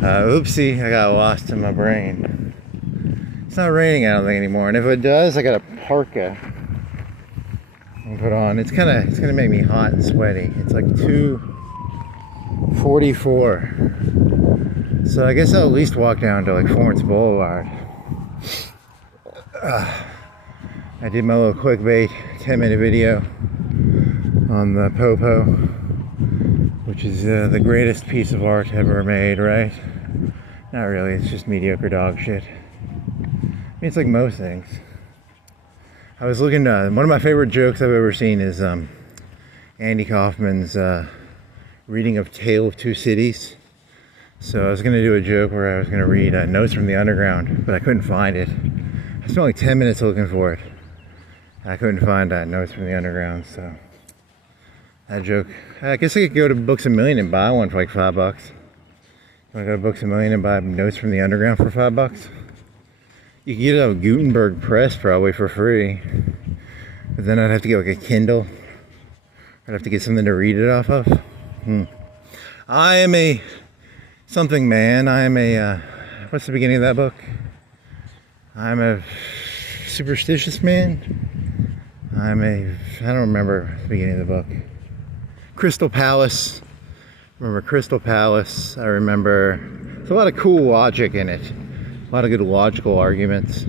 Oopsie, I got lost in my brain. It's not raining, I don't think, anymore. And if it does, I got a parka and put on. It's gonna make me hot and sweaty. It's like 2:44. So I guess I'll at least walk down to like Florence Boulevard. I did my little clickbait 10-minute video on the Popo, which is the greatest piece of art ever made, right? Not really, it's just mediocre dog shit. I mean, it's like most things. I was looking, one of my favorite jokes I've ever seen is Andy Kaufman's reading of Tale of Two Cities. So I was going to do a joke where I was going to read Notes from the Underground, but I couldn't find it. I spent like 10 minutes looking for it. I couldn't find Notes from the Underground, so that joke. I guess I could go to Books A Million and buy one for like $5. You want to go to Books A Million and buy Notes from the Underground for $5? You could get it at Gutenberg Press probably for free, but then I'd have to get like a Kindle. I'd have to get something to read it off of. I am a something man. I am a what's the beginning of that book? I'm a superstitious man. I don't remember the beginning of the book. Crystal Palace. Remember Crystal Palace. I remember there's a lot of cool logic in it. A lot of good logical arguments.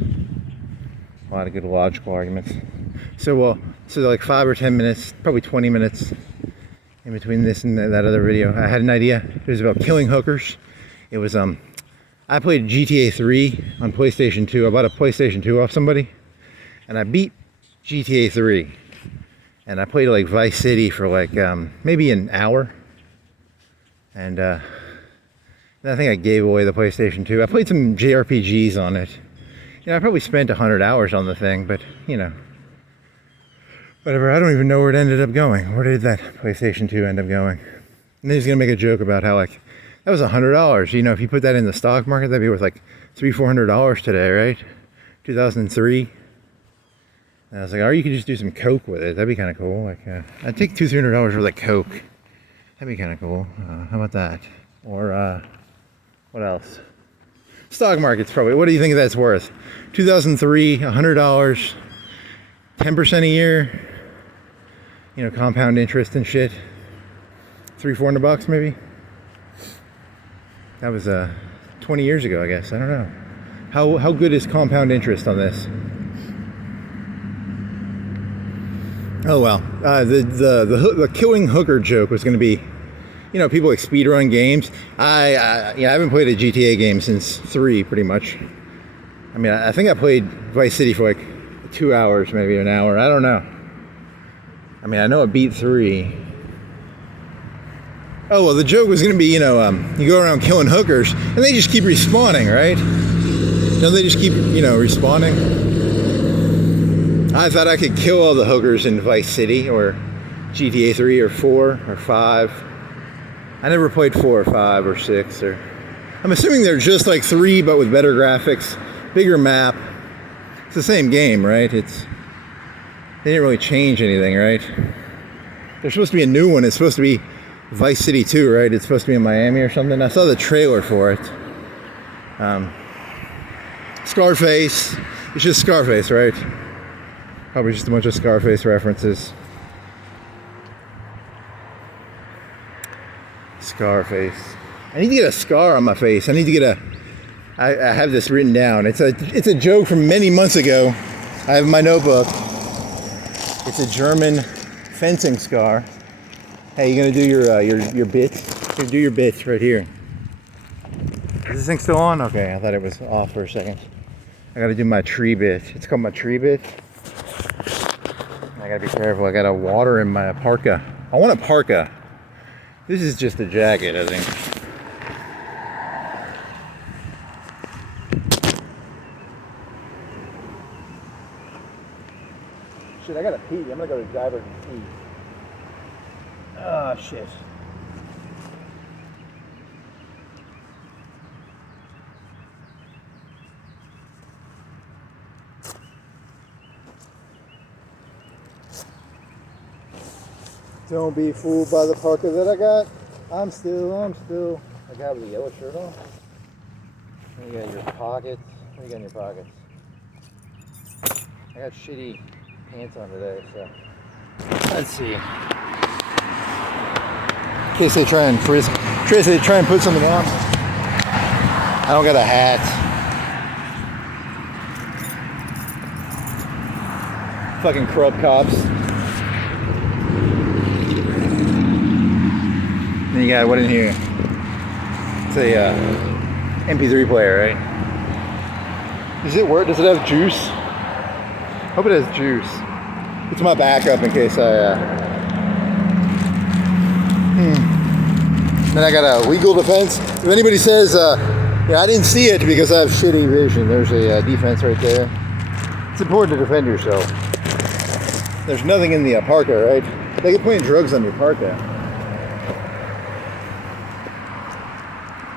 So like 5 or 10 minutes, probably 20 minutes in between this and that other video. I had an idea. It was about killing hookers. It was I played GTA 3 on PlayStation 2. I bought a PlayStation 2 off somebody, and I beat GTA 3. And I played like Vice City for like maybe an hour. And I think I gave away the PlayStation 2. I played some JRPGs on it. I probably spent 100 hours on the thing, but whatever. I don't even know where it ended up going. Where did that PlayStation 2 end up going? And then he's gonna make a joke about how like that was $100. If you put that in the stock market, that'd be worth like $300-400 today, right? 2003. And I was like, or you could just do some coke with it. That'd be kind of cool. Like, I'd take $200-300 worth of coke. That'd be kind of cool. How about that? Or what else? Stock market's probably. What do you think that's worth? 2003, $100, 10% a year. Compound interest and shit. $300-400 maybe. That was 20 years ago, I guess. I don't know. How good is compound interest on this? Oh well. The killing hooker joke was going to be, people like speedrun games. I haven't played a GTA game since 3, pretty much. I mean, I think I played Vice City for like 2 hours, maybe an hour. I don't know. I mean, I know I beat 3. Oh, well, the joke was going to be, you go around killing hookers, and they just keep respawning, right? Don't they just keep, respawning? I thought I could kill all the hookers in Vice City, or GTA 3, or 4, or 5. I never played 4 or 5 or 6. I'm assuming they're just like 3, but with better graphics, bigger map. It's the same game, right? They didn't really change anything, right? There's supposed to be a new one. It's supposed to be Vice City 2, right? It's supposed to be in Miami or something. I saw the trailer for it. Scarface. It's just Scarface, right? Probably just a bunch of Scarface references. Scarface. I need to get a scar on my face. I need to get I have this written down. It's a joke from many months ago. I have in my notebook. It's a German fencing scar. Hey, you gonna do your bits? You're gonna do your bits right here. Is this thing still on? Okay, I thought it was off for a second. I gotta do my tree bit. It's called my tree bit. I gotta be careful. I got a water in my parka. I want a parka. This is just a jacket, I think. Shit, I gotta pee. I'm gonna go to the driver and pee. Oh, shit. Don't be fooled by the parka that I got. I'm still. I got the yellow shirt on. And you got your pockets. What do you got in your pockets? I got shitty pants on today, so let's see. In case they try and put something on. I don't got a hat. Fucking crub cops. Then you got what in here? It's a MP3 player, right? Does it work? Does it have juice? Hope it has juice. It's my backup in case I. Then I got a legal defense. If anybody says, yeah, I didn't see it because I have shitty vision. There's a defense right there. It's important to defend yourself. There's nothing in the parka, right? They get putting drugs on your parka.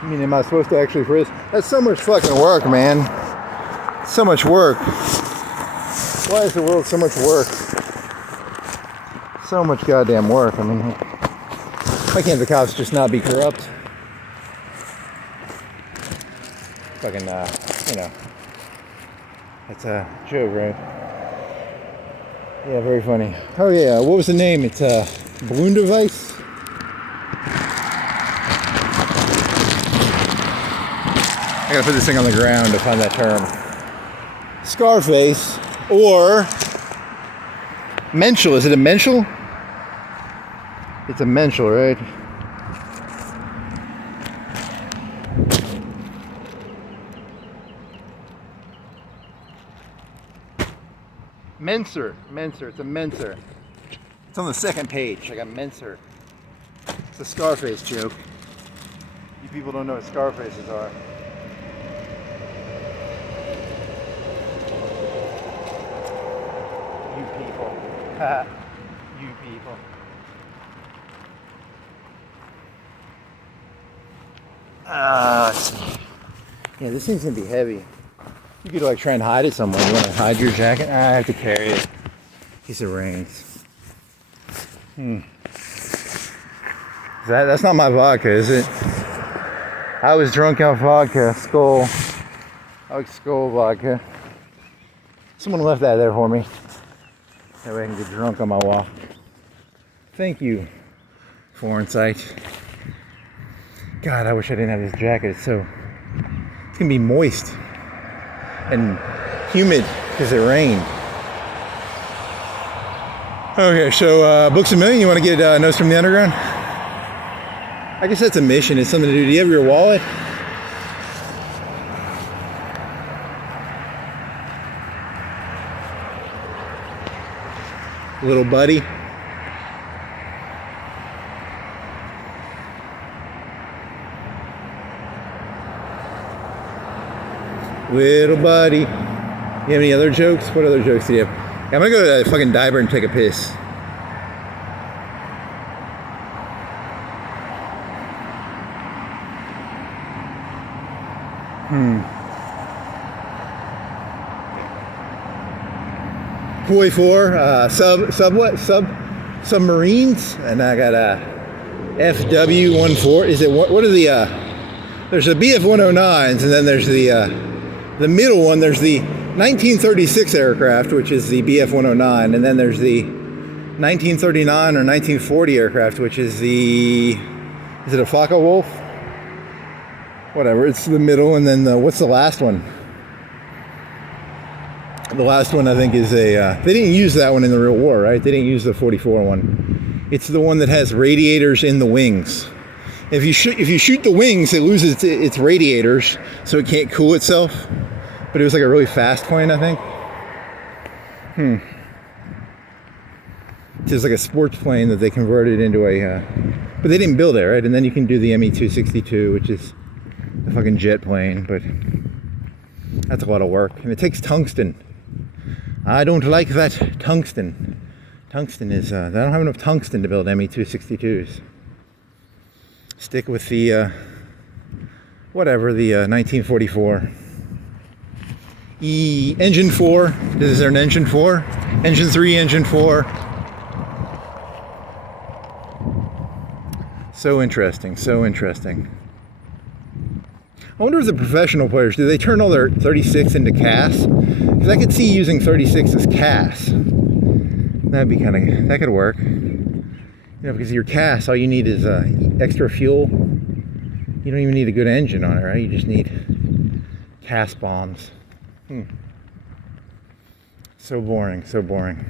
I mean, am I supposed to actually frisk? That's so much fucking work, man. So much work. Why is the world so much work? So much goddamn work. I mean, why can't the cops just not be corrupt? Fucking, you know. That's a joke, right? Yeah, very funny. Oh yeah, what was the name? It's balloon device? I gotta put this thing on the ground to find that term. Scarface or mental. Is it a mental? It's a mental, right? Menser. It's a menser. It's on the second page. I got menser. It's a Scarface joke. You people don't know what Scarfaces are. You people. You people. Let's see. Yeah, this thing's gonna be heavy. You could like try and hide it somewhere. You want to hide your jacket? I have to carry it. Piece of rains. That's not my vodka, is it? I was drunk on vodka. Skull. I like Skull vodka. Someone left that there for me. That way I can get drunk on my walk. Thank you, Florence. God, I wish I didn't have this jacket. It's gonna be moist and humid because it rained. Okay, so Books A Million, you want to get Notes from the Underground? I guess that's a mission. It's something to do. Do you have your wallet? Little buddy. Little buddy. You have any other jokes? What other jokes do you have? I'm gonna go to the fucking diver and take a piss. Koi 4, submarines, and I got a FW14. Is it what are the there's the BF-109s, and then there's the middle one. There's the 1936 aircraft, which is the BF-109, and then there's the 1939 or 1940 aircraft, which is is it a Focke-Wulf? Whatever, it's the middle, and then what's the last one? The last one I think is they didn't use that one in the real war, right? They didn't use the 44 one. It's the one that has radiators in the wings. If you shoot the wings, it loses its radiators, so it can't cool itself. But it was like a really fast plane, I think. It's just like a sports plane that they converted into a... but they didn't build it, right? And then you can do the ME-262, which is a fucking jet plane, but that's a lot of work. And it takes tungsten. I don't like that tungsten. Tungsten is... they don't have enough tungsten to build ME-262s. Stick with the... whatever, the 1944. Engine 4. Is there an engine 4? Engine 3, engine 4. So interesting, so interesting. I wonder if the professional players, do they turn all their 36 into CAS? Because I could see using 36 as CAS. That'd be kind of, that could work. You know, because your CAS, all you need is extra fuel. You don't even need a good engine on it, right? You just need CAS bombs. So boring, so boring.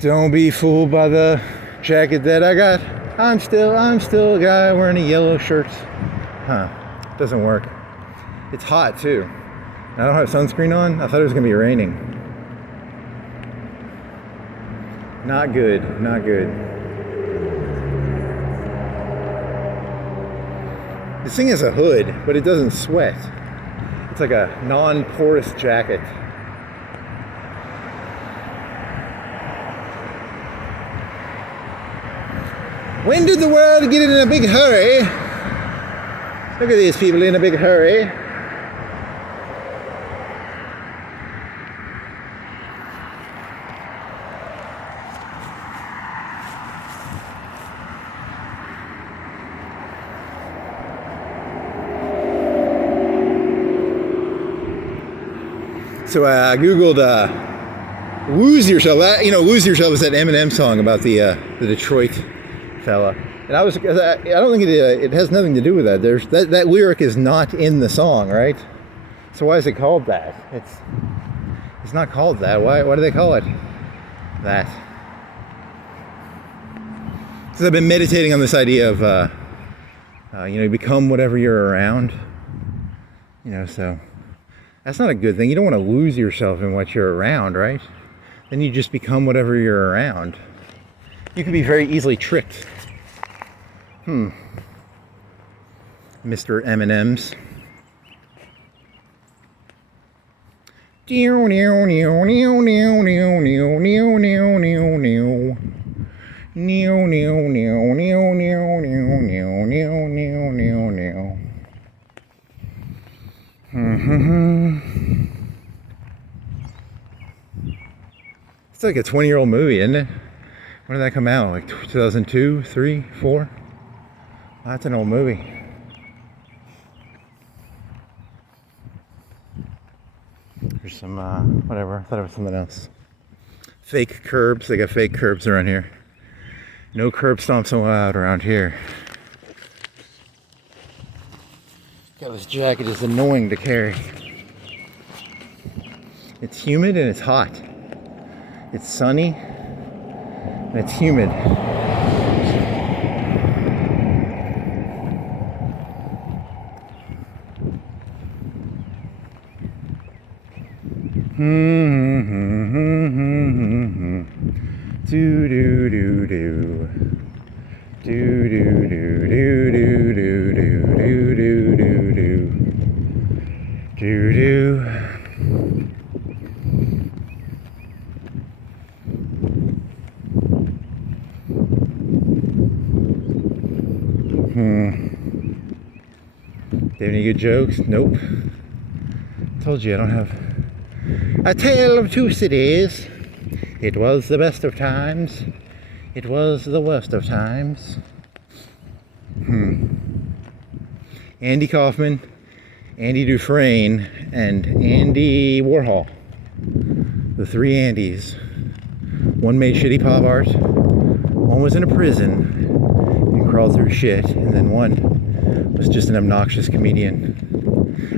Don't be fooled by the jacket that I got. I'm still a guy wearing a yellow shirt. Doesn't work. It's hot too. I don't have sunscreen on. I thought it was gonna be raining. Not good, not good. This thing has a hood, but it doesn't sweat. It's like a non-porous jacket. When did the world get in a big hurry? Look at these people in a big hurry. So I googled "Lose Yourself." "Lose Yourself" is that Eminem song about the Detroit fella. And I don't think it has nothing to do with that. That lyric is not in the song, right? So why is it called that? It's not called that. Why do they call it that? Because I've been meditating on this idea of you become whatever you're around. So that's not a good thing. You don't want to lose yourself in what you're around, right? Then you just become whatever you're around. You can be very easily tricked. Mr. M&M's. It's like a 20-year-old movie, isn't it? When did that come out? Like 2002, 3, 4? That's an old movie. There's some, whatever. I thought it was something else. Fake curbs. They got fake curbs around here. No curb stomps allowed around here. God, this jacket is annoying to carry. It's humid and it's hot. It's sunny and it's humid. Do do do do. Do do do do do do do do do do do do. Do you have any good jokes? Nope. Told you I don't have. A tale of two cities. It was the best of times. It was the worst of times. Andy Kaufman, Andy Dufresne, and Andy Warhol. The three Andys. One made shitty pop art. One was in a prison and crawled through shit. And then one was just an obnoxious comedian.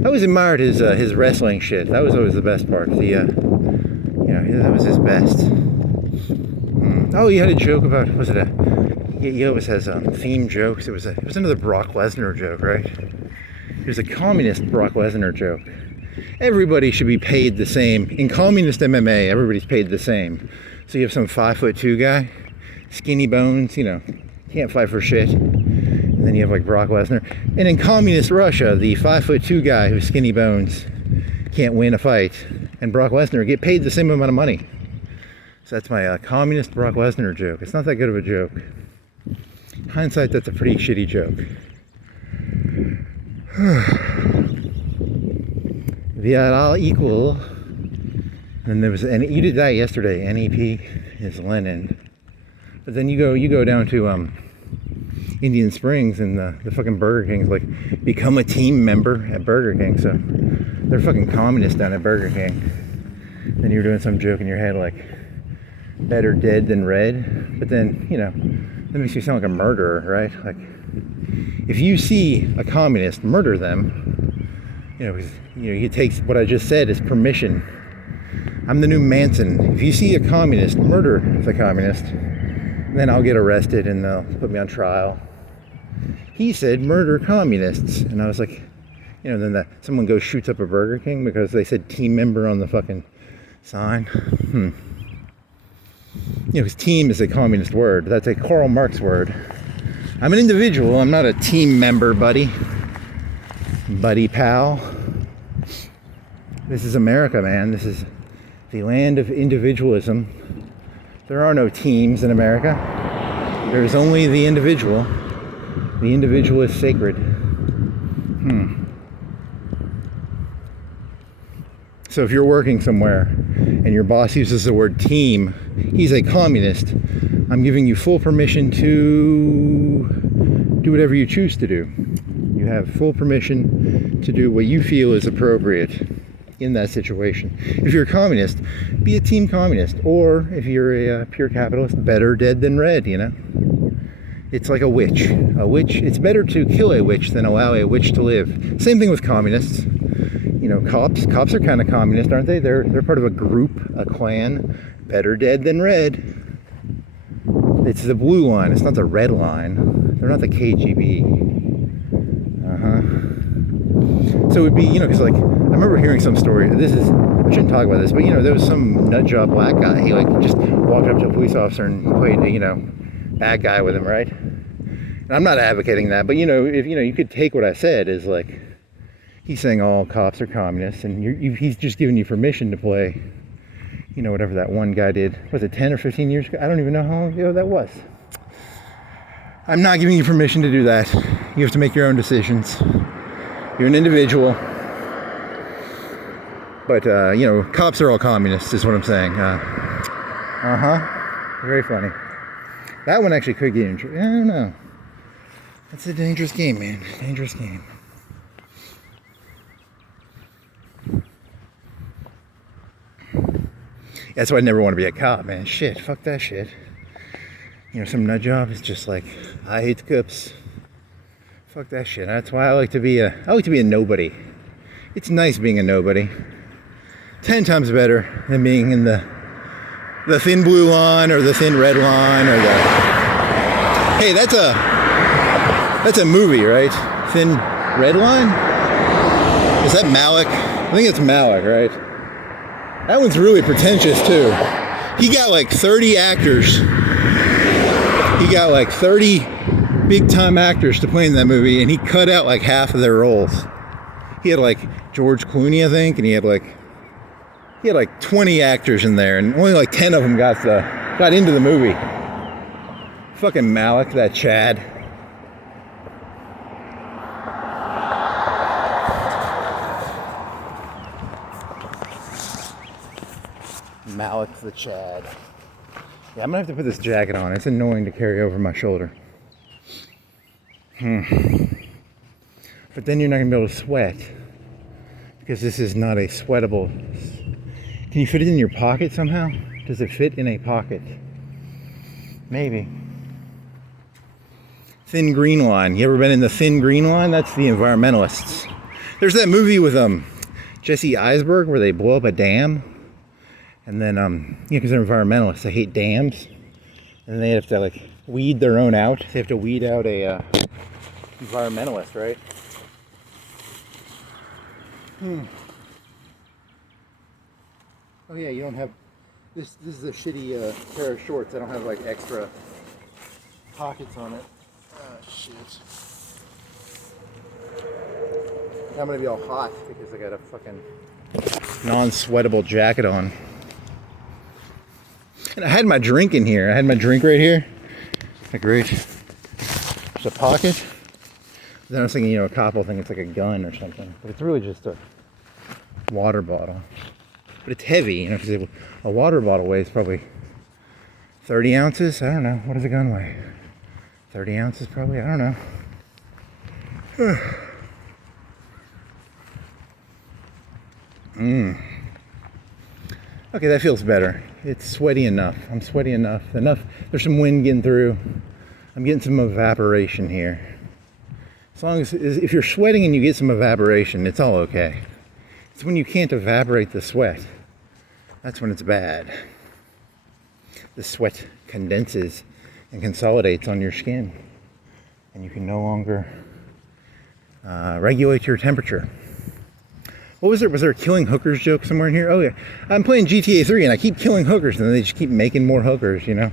I always admired his wrestling shit. That was always the best part. That was his best. Oh, you had a joke about, was it he always has theme jokes. It was another Brock Lesnar joke, right? It was a communist Brock Lesnar joke. Everybody should be paid the same. In communist MMA, everybody's paid the same. So you have some 5'2" guy, skinny bones, can't fight for shit. And then you have like Brock Lesnar. And in communist Russia, the 5'2" guy who's skinny bones can't win a fight. And Brock Lesnar get paid the same amount of money. So that's my communist Brock Lesnar joke. It's not that good of a joke. Hindsight, that's a pretty shitty joke. We are all equal. And there was, and you did that yesterday. NEP is Lenin. But then you go down to Indian Springs, and the fucking Burger King's like, become a team member at Burger King. So they're fucking communists down at Burger King. Then you're doing some joke in your head like, better dead than red. But then, you know, that makes you sound like a murderer, right? Like, if you see a communist, murder them. You know, because, you know, he takes what I just said as permission. I'm the new Manson. If you see a communist, murder the communist. Then I'll get arrested and they'll put me on trial. He said murder communists, and I was like, you know, then someone goes shoots up a Burger King because they said team member on the fucking sign. You know, because team is a communist word. That's a Karl Marx word. I'm an individual. I'm not a team member, buddy. Buddy pal. This is America, man. This is the land of individualism. There are no teams in America. There is only the individual. The individual is sacred. So if you're working somewhere and your boss uses the word team, he's a communist. I'm giving you full permission to do whatever you choose to do. You have full permission to do what you feel is appropriate in that situation. If you're a communist, be a team communist. Or if you're a pure capitalist, better dead than red, you know? It's like a witch. A witch, it's better to kill a witch than allow a witch to live. Same thing with communists. You know, cops are kind of communist, aren't they? They're part of a group, a clan. Better dead than red. It's the blue line, it's not the red line. They're not the KGB. So it would be, you know, because like, I remember hearing some story, I shouldn't talk about this, but you know, there was some nut job black guy, he like just walked up to a police officer and played, you know, bad guy with him, right? And I'm not advocating that, but you know, if you know, you could take what I said as like, he's saying all cops are communists, and he's just giving you permission to play, you know, whatever that one guy did. Was it 10 or 15 years ago? I don't even know how long ago that was. I'm not giving you permission to do that. You have to make your own decisions. You're an individual. But, you know, cops are all communists is what I'm saying. Very funny. That one actually could get interesting. I don't know. That's a dangerous game, man. Dangerous game. That's why I never want to be a cop, man. Shit, fuck that shit. You know, some nut job is just like, I hate the cops. Fuck that shit. That's why I like to be a nobody. It's nice being a nobody. 10 times better than being in the thin blue line or the thin red line or the... Hey, that's a movie, right? Thin Red Line? Is that Malick? I think it's Malick, right? That one's really pretentious too. He got like 30 actors. He got like 30 big time actors to play in that movie, and he cut out like half of their roles. He had like George Clooney, I think, and he had like 20 actors in there, and only like 10 of them got into the movie. Fucking Malick, that Chad. Malick the Chad. Yeah, I'm gonna have to put this jacket on. It's annoying to carry over my shoulder. But then you're not gonna be able to sweat because this is not a sweatable. Can you fit it in your pocket somehow? Does it fit in a pocket? Maybe. Thin Green Line. You ever been in the Thin Green Line? That's the environmentalists. There's that movie with Jesse Eisenberg where they blow up a dam. And then, because they're environmentalists, they hate dams. And they have to, like, weed their own out. They have to weed out a environmentalist, right? Oh yeah, you don't have... This is a shitty pair of shorts. I don't have, like, extra pockets on it. Oh, shit. I'm gonna be all hot because I got a fucking non-sweatable jacket on. And I had my drink in here. I had my drink right here. Like right. There's a pocket. Then I was thinking, a cop will think it's like a gun or something. But it's really just a water bottle. But it's heavy, because a water bottle weighs probably 30 ounces? I don't know. What does a gun weigh? 30 ounces probably? I don't know. Okay, that feels better. It's sweaty enough. I'm sweaty enough. There's some wind getting through. I'm getting some evaporation here. As long as, if you're sweating and you get some evaporation, it's all okay. It's when you can't evaporate the sweat. That's when it's bad. The sweat condenses and consolidates on your skin, and you can no longer regulate your temperature. What was there? Was there a killing hookers joke somewhere in here? Oh yeah, I'm playing GTA 3 and I keep killing hookers, and they just keep making more hookers, you know?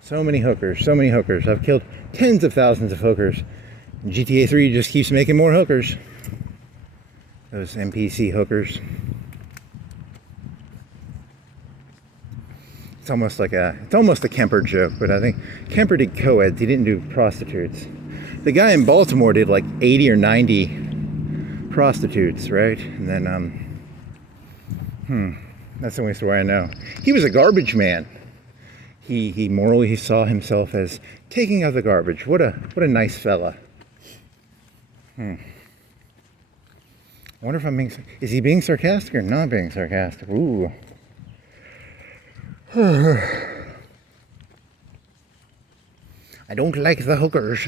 So many hookers, so many hookers. I've killed tens of thousands of hookers. And GTA 3 just keeps making more hookers. Those NPC hookers. It's almost a Kemper joke, but I think Kemper did co-eds. He didn't do prostitutes. The guy in Baltimore did like 80 or 90 prostitutes, right? And then, that's the only story I know. He was a garbage man. He morally saw himself as taking out the garbage. What a nice fella. I wonder if is he being sarcastic or not being sarcastic? Ooh. I don't like the hookers.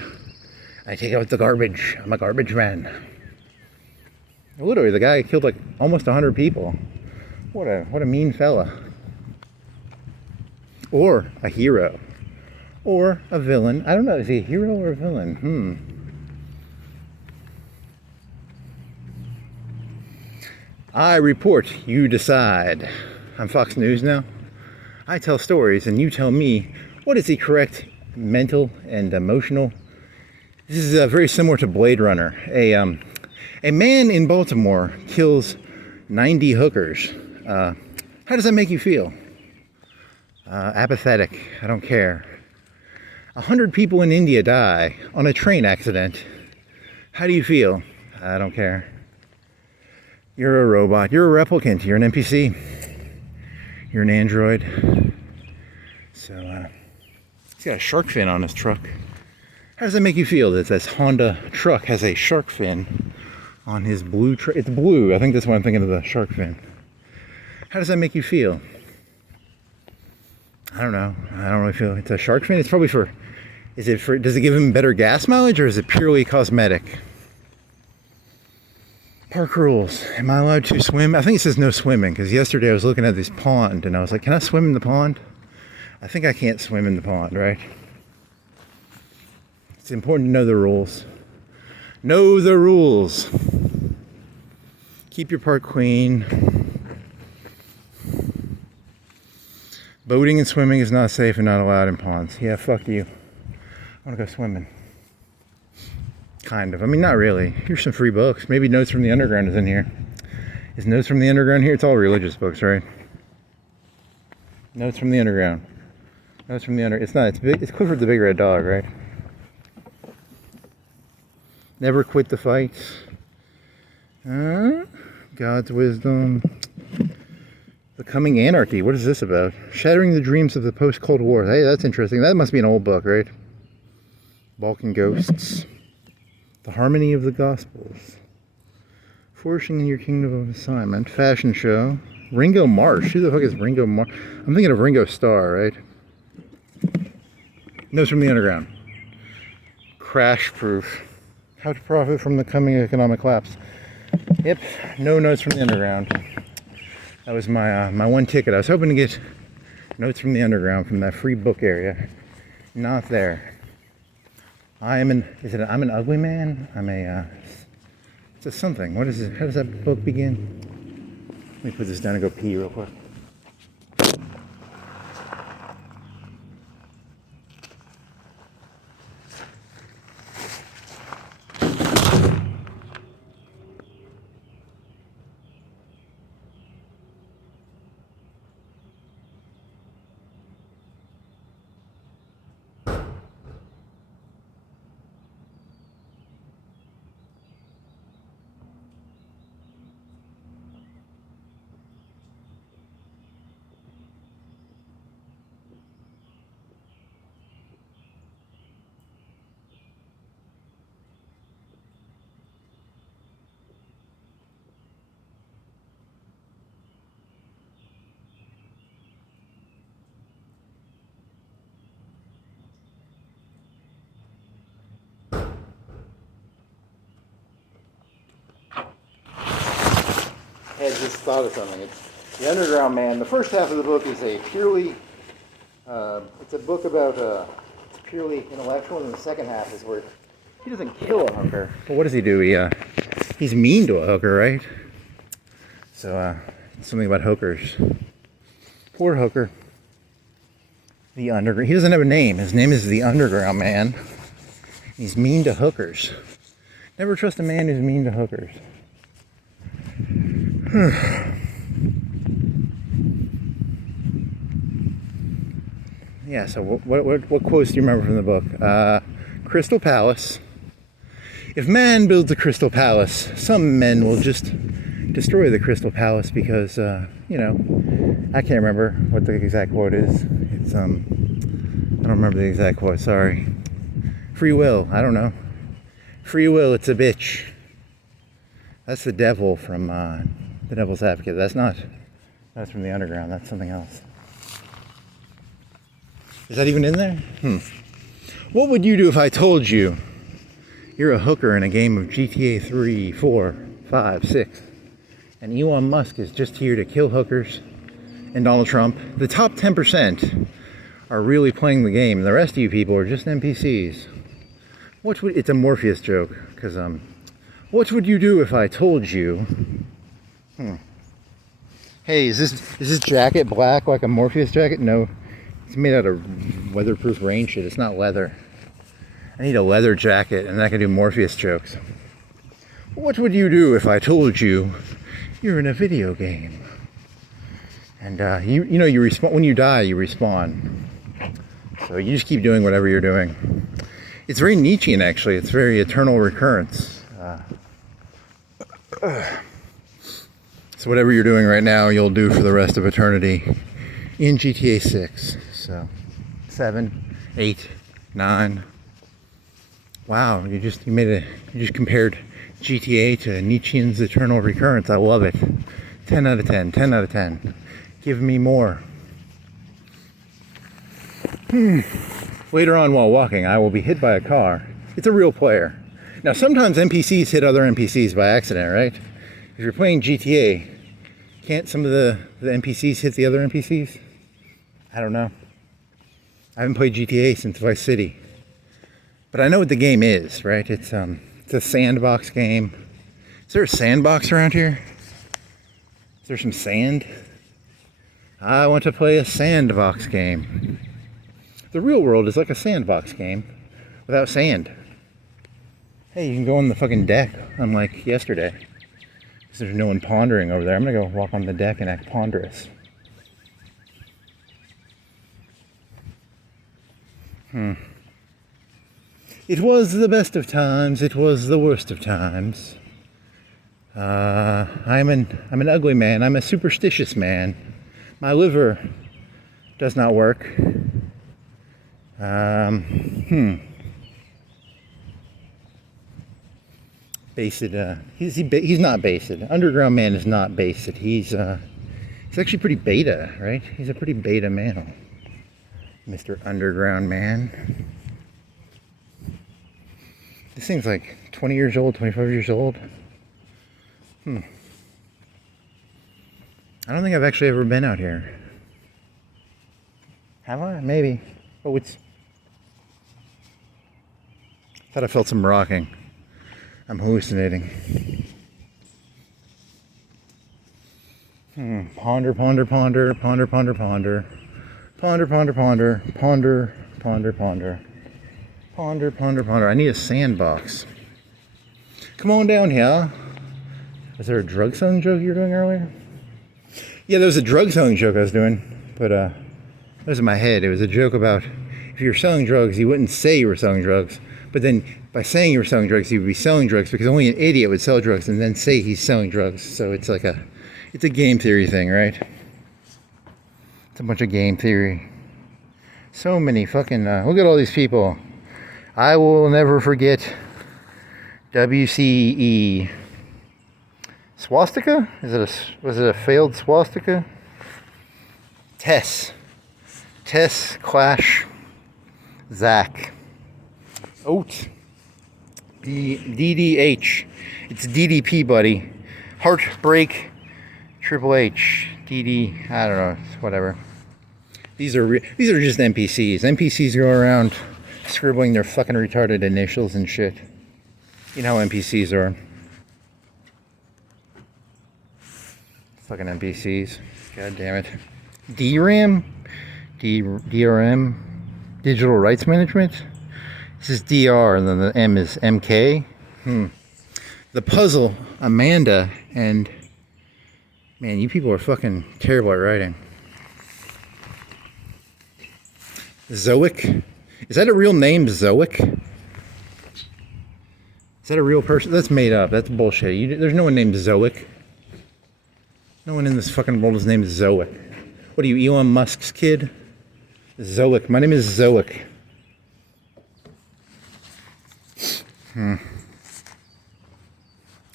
I take out the garbage. I'm a garbage man. Literally, the guy killed like almost 100 people. What a mean fella. Or a hero. Or a villain. I don't know, is he a hero or a villain? I report, you decide. I'm Fox News now. I tell stories and you tell me what is the correct mental and emotional. This is very similar to Blade Runner. A man in Baltimore kills 90 hookers. How does that make you feel? Apathetic. I don't care. 100 people in India die on a train accident. How do you feel? I don't care. You're a robot. You're a replicant. You're an NPC. You're an android. So, he's got a shark fin on his truck. How does that make you feel that this Honda truck has a shark fin on his blue truck? It's blue. I think that's why I'm thinking of the shark fin. How does that make you feel? I don't know. I don't really feel it's a shark fin. It's probably for, does it give him better gas mileage or is it purely cosmetic? Park rules. Am I allowed to swim? I think it says no swimming because yesterday I was looking at this pond and I was like, can I swim in the pond? I think I can't swim in the pond, right? It's important to know the rules. Know the rules. Keep your park clean. Boating and swimming is not safe and not allowed in ponds. Yeah, fuck you. I want to go swimming. Kind of. I mean, not really. Here's some free books. Maybe Notes from the Underground is in here. Is Notes from the Underground here? It's all religious books, right? Notes from the Underground. Notes from the Underground. It's not. It's big. It's Clifford the Big Red Dog, right? Never quit the fight. God's wisdom. The Coming Anarchy. What is this about? Shattering the dreams of the post-Cold War. Hey, that's interesting. That must be an old book, right? Balkan Ghosts. The Harmony of the Gospels. Flourishing in Your Kingdom of Assignment. Fashion Show. Ringo Marsh. Who the fuck is Ringo Marsh? I'm thinking of Ringo Starr, right? Notes from the Underground. Crash Proof. How to Profit from the Coming Economic Collapse. Yep, no Notes from the Underground. That was my my one ticket. I was hoping to get Notes from the Underground from that free book area. Not there. I'm an ugly man? It's a something. What is it? How does that book begin? Let me put this down and go pee real quick. had just thought of something. It's The Underground Man. The first half of the book is a purely, it's a book about, it's purely intellectual, and the second half is where he doesn't kill a hooker. But what does he do? He's mean to a hooker, right? So, something about hookers. Poor hooker. The Underground. He doesn't have a name. His name is the Underground Man. He's mean to hookers. Never trust a man who's mean to hookers. Yeah, so what quotes do you remember from the book? Crystal Palace. If man builds a crystal palace, some men will just destroy the crystal palace because, you know, I can't remember what the exact quote is. It's, I don't remember the exact quote, sorry. Free will, I don't know. Free will, it's a bitch. That's the devil from The Devil's Advocate. That's from The Underground, that's something else. Is that even in there? What would you do if I told you you're a hooker in a game of GTA 3, 4, 5, 6, and Elon Musk is just here to kill hookers and Donald Trump? The top 10% are really playing the game, and the rest of you people are just NPCs. It's a Morpheus joke, because, what would you do if I told you, hey, is this jacket black like a Morpheus jacket? No, it's made out of weatherproof rain shit. It's not leather. I need a leather jacket, and I can do Morpheus jokes. What would you do if I told you you're in a video game? And you know, you respawn when you die. You respawn. So you just keep doing whatever you're doing. It's very Nietzschean, actually. It's very eternal recurrence. So whatever you're doing right now, you'll do for the rest of eternity in GTA 6. So 7, 8, 9. Wow, you just compared GTA to Nietzschean's eternal recurrence. I love it. 10 out of 10. 10 out of 10. Give me more. Later on while walking, I will be hit by a car. It's a real player. Now, sometimes NPCs hit other NPCs by accident, right? If you're playing GTA, can't some of the NPCs hit the other NPCs? I don't know. I haven't played GTA since Vice City. But I know what the game is, right? It's a sandbox game. Is there a sandbox around here? Is there some sand? I want to play a sandbox game. The real world is like a sandbox game without sand. Hey, you can go on the fucking deck, unlike yesterday. Because there's no one pondering over there. I'm gonna go walk on the deck and act ponderous. It was the best of times, it was the worst of times. I'm an ugly man, I'm a superstitious man. My liver does not work. Based, he's not based. Underground Man is not based. He's actually pretty beta, right? He's a pretty beta man. Mr. Underground Man. This thing's like 20 years old, 25 years old. I don't think I've actually ever been out here. Have I? Maybe. Oh, I thought I felt some rocking. I'm hallucinating. Ponder, ponder, ponder, ponder, ponder, ponder. Ponder, ponder, ponder, ponder, ponder, ponder. Ponder, ponder, ponder. I need a sandbox. Come on down here. Was there a drug selling joke you were doing earlier? Yeah, there was a drug selling joke I was doing, but it was in my head. It was a joke about if you were selling drugs, you wouldn't say you were selling drugs, but then by saying you were selling drugs, you would be selling drugs because only an idiot would sell drugs and then say he's selling drugs. So it's like it's a game theory thing, right? It's a bunch of game theory. So many fucking, look at all these people. I will never forget WCE. Swastika? Was it a failed swastika? Tess, Clash, Zach. Oat. DDH. It's DDP, buddy. Heartbreak Triple H, DD, I don't know, whatever. These are just NPCs. NPCs go around scribbling their fucking retarded initials and shit. You know how NPCs are. Fucking NPCs. God damn it. DRAM? DRM? Digital Rights Management? This is DR, and then the M is MK. The puzzle, Amanda, and... Man, you people are fucking terrible at writing. Zoic? Is that a real name, Zoic? Is that a real person? That's made up. That's bullshit. There's no one named Zoic. No one in this fucking world is named Zoic. What are you, Elon Musk's kid? Zoic. My name is Zoic.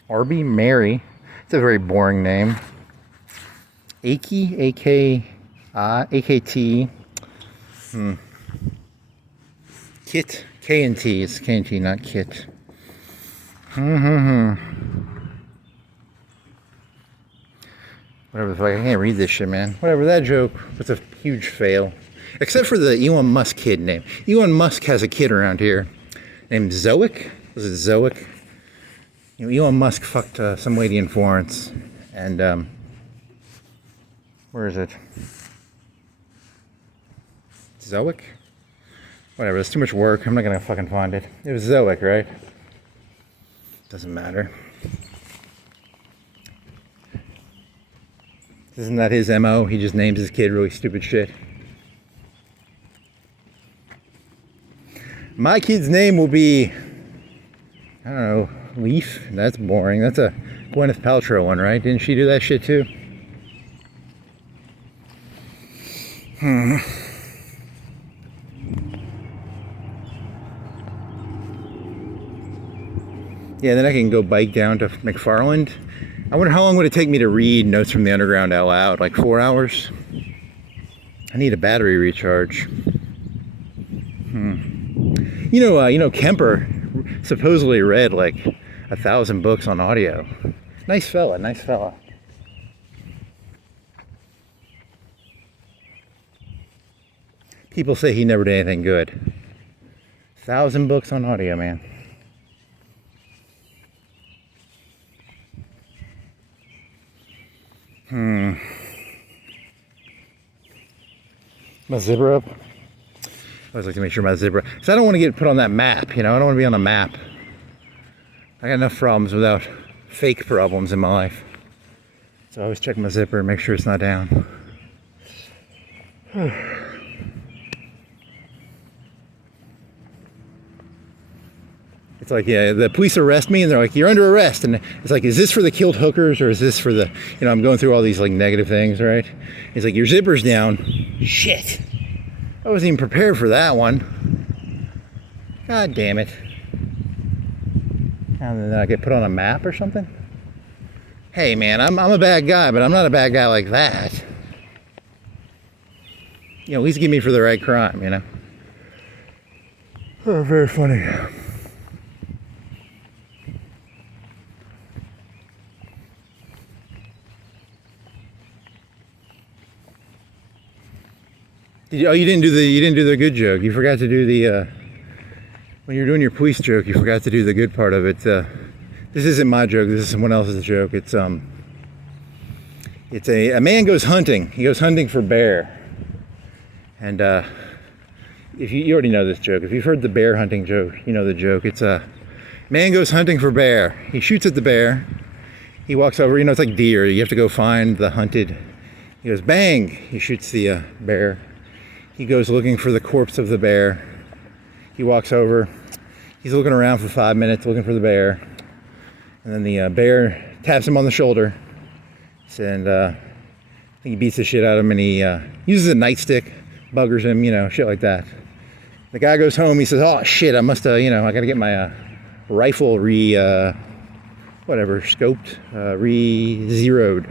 Arby Mary. It's a very boring name. Aki, A-K-T. Kit, K and T. It's K and T, not Kit. Whatever the fuck, I can't read this shit, man. Whatever, that joke was a huge fail. Except for the Elon Musk kid name. Elon Musk has a kid around here named Zoic. Was it Zoic? You know, Elon Musk fucked some lady in Florence. And, where is it? Zoic? Whatever, it's too much work. I'm not gonna fucking find it. It was Zoic, right? Doesn't matter. Isn't that his MO? He just names his kid really stupid shit. My kid's name will be, I don't know, Leaf? That's boring. That's a Gwyneth Paltrow one, right? Didn't she do that shit too? Yeah, then I can go bike down to McFarland. I wonder how long would it take me to read Notes from the Underground out loud? Like 4 hours? I need a battery recharge. You know, Kemper supposedly read like 1,000 books on audio. Nice fella, nice fella. People say he never did anything good. 1,000 books on audio, man. My zipper up. I always like to make sure my zipper. So I don't want to get put on that map, you know. I don't want to be on a map. I got enough problems without fake problems in my life. So I always check my zipper and make sure it's not down. It's like, yeah, the police arrest me and they're like, you're under arrest. And it's like, is this for the killed hookers or is this for the, you know, I'm going through all these like negative things, right? It's like, your zipper's down. Shit. I wasn't even prepared for that one. God damn it. And then I get put on a map or something? Hey man, I'm a bad guy, but I'm not a bad guy like that. You know, at least give me for the right crime, you know? Oh, very funny. You didn't do the good joke. You forgot to do the when you're doing your police joke. You forgot to do the good part of it. This isn't my joke. This is someone else's joke. It's a man goes hunting. He goes hunting for bear, and if you already know this joke. If you've heard the bear hunting joke, you know the joke. It's a man goes hunting for bear. He shoots at the bear. He walks over. You know, it's like deer. You have to go find the hunted. He goes bang. He shoots the bear. He goes looking for the corpse of the bear. He walks over. He's looking around for 5 minutes, looking for the bear. And then the bear taps him on the shoulder. And I think he beats the shit out of him and he uses a nightstick, buggers him, you know, shit like that. The guy goes home. He says, oh shit, I must have, you know, I got to get my rifle scoped, re-zeroed,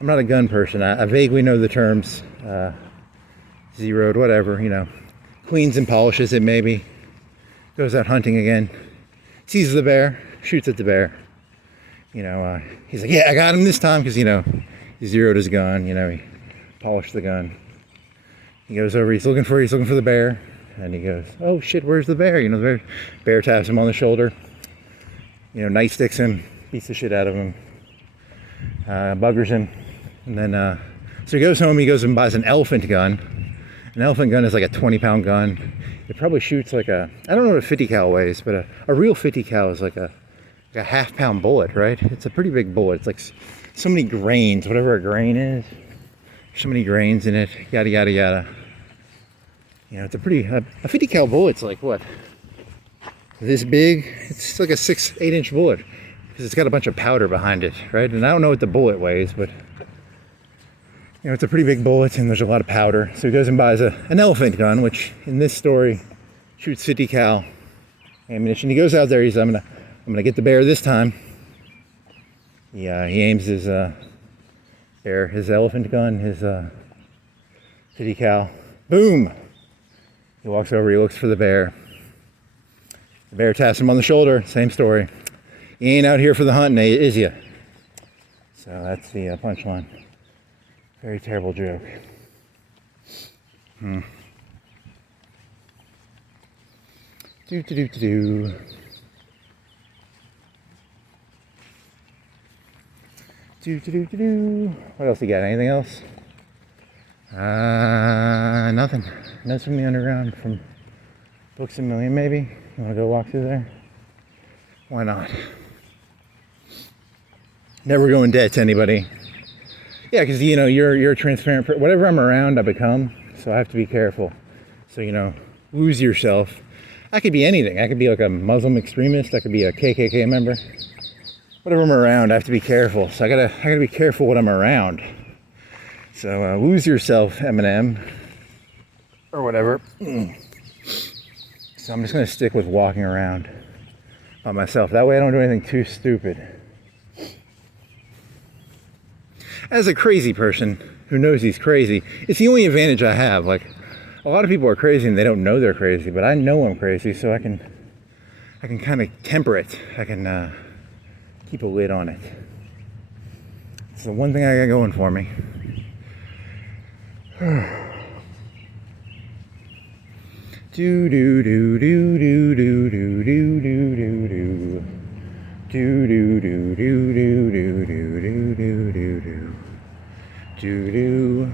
I'm not a gun person. I vaguely know the terms. Zeroed, whatever, you know. Cleans and polishes it maybe. Goes out hunting again. Sees the bear, shoots at the bear. he's like, yeah, I got him this time, because, he zeroed his gun, he polished the gun. He goes over, he's looking for the bear, and he goes, oh shit, where's the bear? The bear taps him on the shoulder, night sticks him, beats the shit out of him, buggers him, and then, so he goes home, he goes and buys an elephant gun. An elephant gun is like a 20-pound gun. It probably shoots like I don't know what a 50 cal weighs, but a real 50 cal is like a half-pound bullet, right? It's a pretty big bullet. It's like so many grains, whatever a grain is. So many grains in it, yada, yada, yada. It's a 50 cal bullet's like what? This big? It's like a 8 inch bullet, because it's got a bunch of powder behind it, right? And I don't know what the bullet weighs, but it's a pretty big bullet, and there's a lot of powder. So he goes and buys an elephant gun, which in this story shoots 50 cal ammunition. He goes out there, I'm gonna get the bear this time. He aims his bear, his elephant gun, his 50 cal. Boom! He walks over, he looks for the bear. The bear taps him on the shoulder, same story. You ain't out here for the hunting, is ya? So that's the punchline. Very terrible joke. Do. What else you got? Anything else? Nothing. Notes from the underground from Books a Million, maybe? You want to go walk through there? Why not? Never go in debt to anybody. Yeah, because you're a transparent person. Whatever I'm around, I become. So I have to be careful. So lose yourself. I could be anything. I could be like a Muslim extremist. I could be a KKK member. Whatever I'm around, I have to be careful. So I gotta be careful what I'm around. So lose yourself, Eminem, or whatever. So I'm just gonna stick with walking around by myself. That way I don't do anything too stupid. As a crazy person who knows he's crazy, it's the only advantage I have. Like, a lot of people are crazy and they don't know they're crazy, but I know I'm crazy, so I can kind of temper it. I can keep a lid on it. It's the one thing I got going for me. Do do do do do do do do do do do. Do do do do do do do do do do do do do.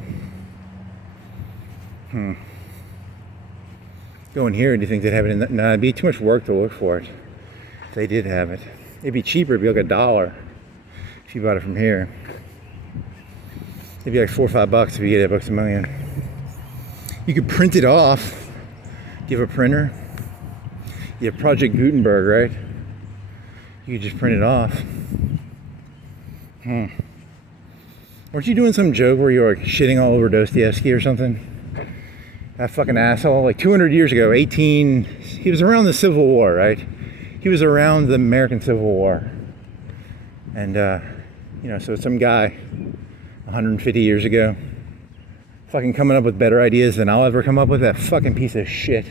Go in here, do you think they'd have it in that? No, it'd be too much work to look for it. If they did have it, it'd be cheaper. It'd be like $1 if you bought it from here. It'd be like $4 or $5 if you get it at Books a Million. You could print it off. Do you have a printer? You have Project Gutenberg, right? You could just print it off. Weren't you doing some joke where you were shitting all over Dostoevsky or something? That fucking asshole. Like 200 years ago, he was around the Civil War, right? He was around the American Civil War. And, so some guy 150 years ago, fucking coming up with better ideas than I'll ever come up with. That fucking piece of shit.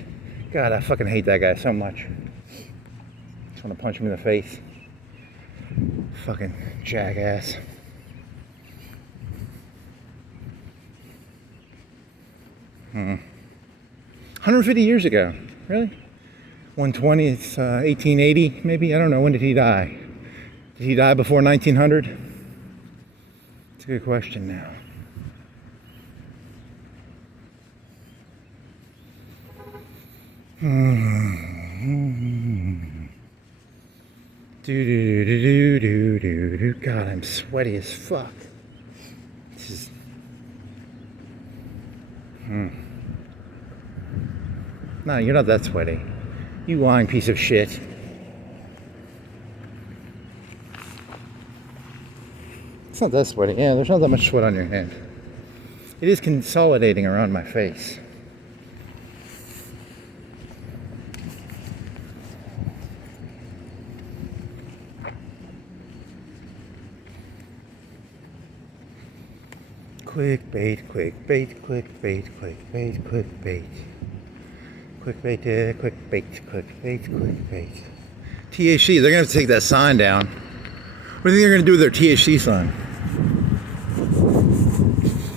God, I fucking hate that guy so much. Just want to punch him in the face. Fucking jackass. 150 years ago. Really? 120, it's 1880 maybe? I don't know. When did he die? Did he die before 1900? It's a good question now. Do. God, I'm sweaty as fuck. This is. No, you're not that sweaty. You lying piece of shit. It's not that sweaty. Yeah, there's not that much sweat on your hand. It is consolidating around my face. Clickbait, clickbait, clickbait, clickbait, clickbait. Clickbait, clickbait, clickbait, clickbait. THC, they're gonna have to take that sign down. What do you think they're going to do with their THC sign?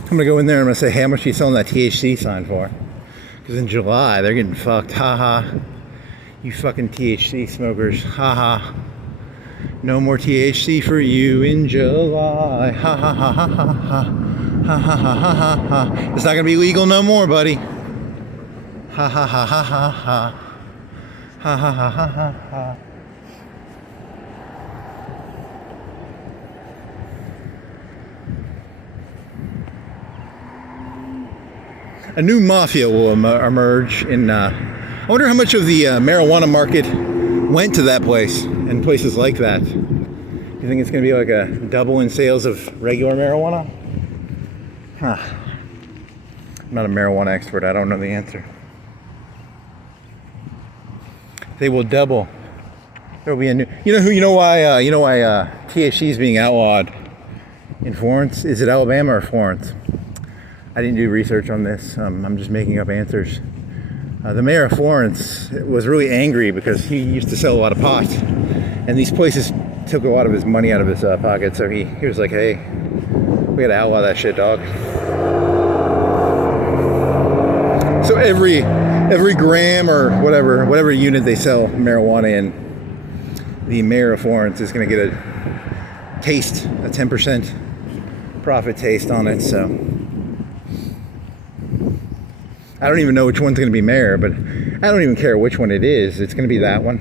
I'm going to go in there and I'm going to say, hey, how much are you selling that THC sign for? Because in July, they're getting fucked. Haha. You fucking THC smokers. Haha. No more THC for you in July. Ha ha ha ha ha ha. Ha ha ha ha ha ha. It's not going to be legal no more, buddy. Ha ha ha ha ha ha. Ha ha ha ha ha ha. A new mafia will emerge in, I wonder how much of the marijuana market went to that place and places like that. Do you think it's going to be like a double in sales of regular marijuana? Huh. I'm not a marijuana expert. I don't know the answer. They will double. There will be a new. You know why THC is being outlawed in Florence? Is it Alabama or Florence? I didn't do research on this. I'm just making up answers. The mayor of Florence was really angry because he used to sell a lot of pot, and these places took a lot of his money out of his pocket. So he was like, "Hey, we gotta outlaw that shit, dog." So every gram or whatever unit they sell marijuana in, the mayor of Florence is gonna get a 10% profit taste on it. So I don't even know which one's going to be mayor, but I don't even care which one it is. It's going to be that one.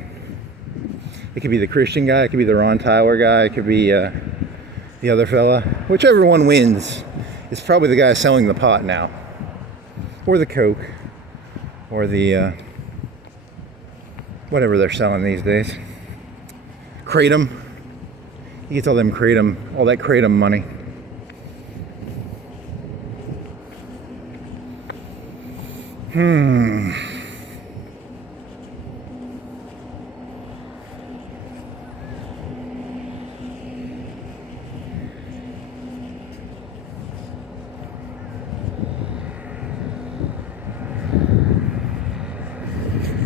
It could be the Christian guy. It could be the Ron Tyler guy. It could be the other fella. Whichever one wins is probably the guy selling the pot now. Or the Coke. Or the whatever they're selling these days. Kratom. He gets all that Kratom money.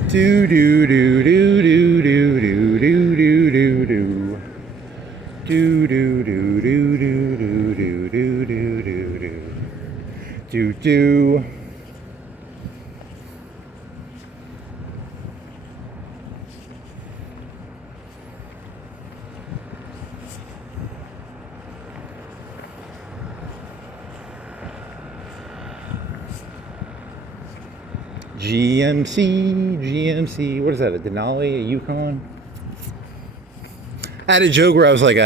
Do do do do do do do do do do do. Do do do do do do do do do do do do. GMC, what is that, a Denali, a Yukon? I had a joke where I was like,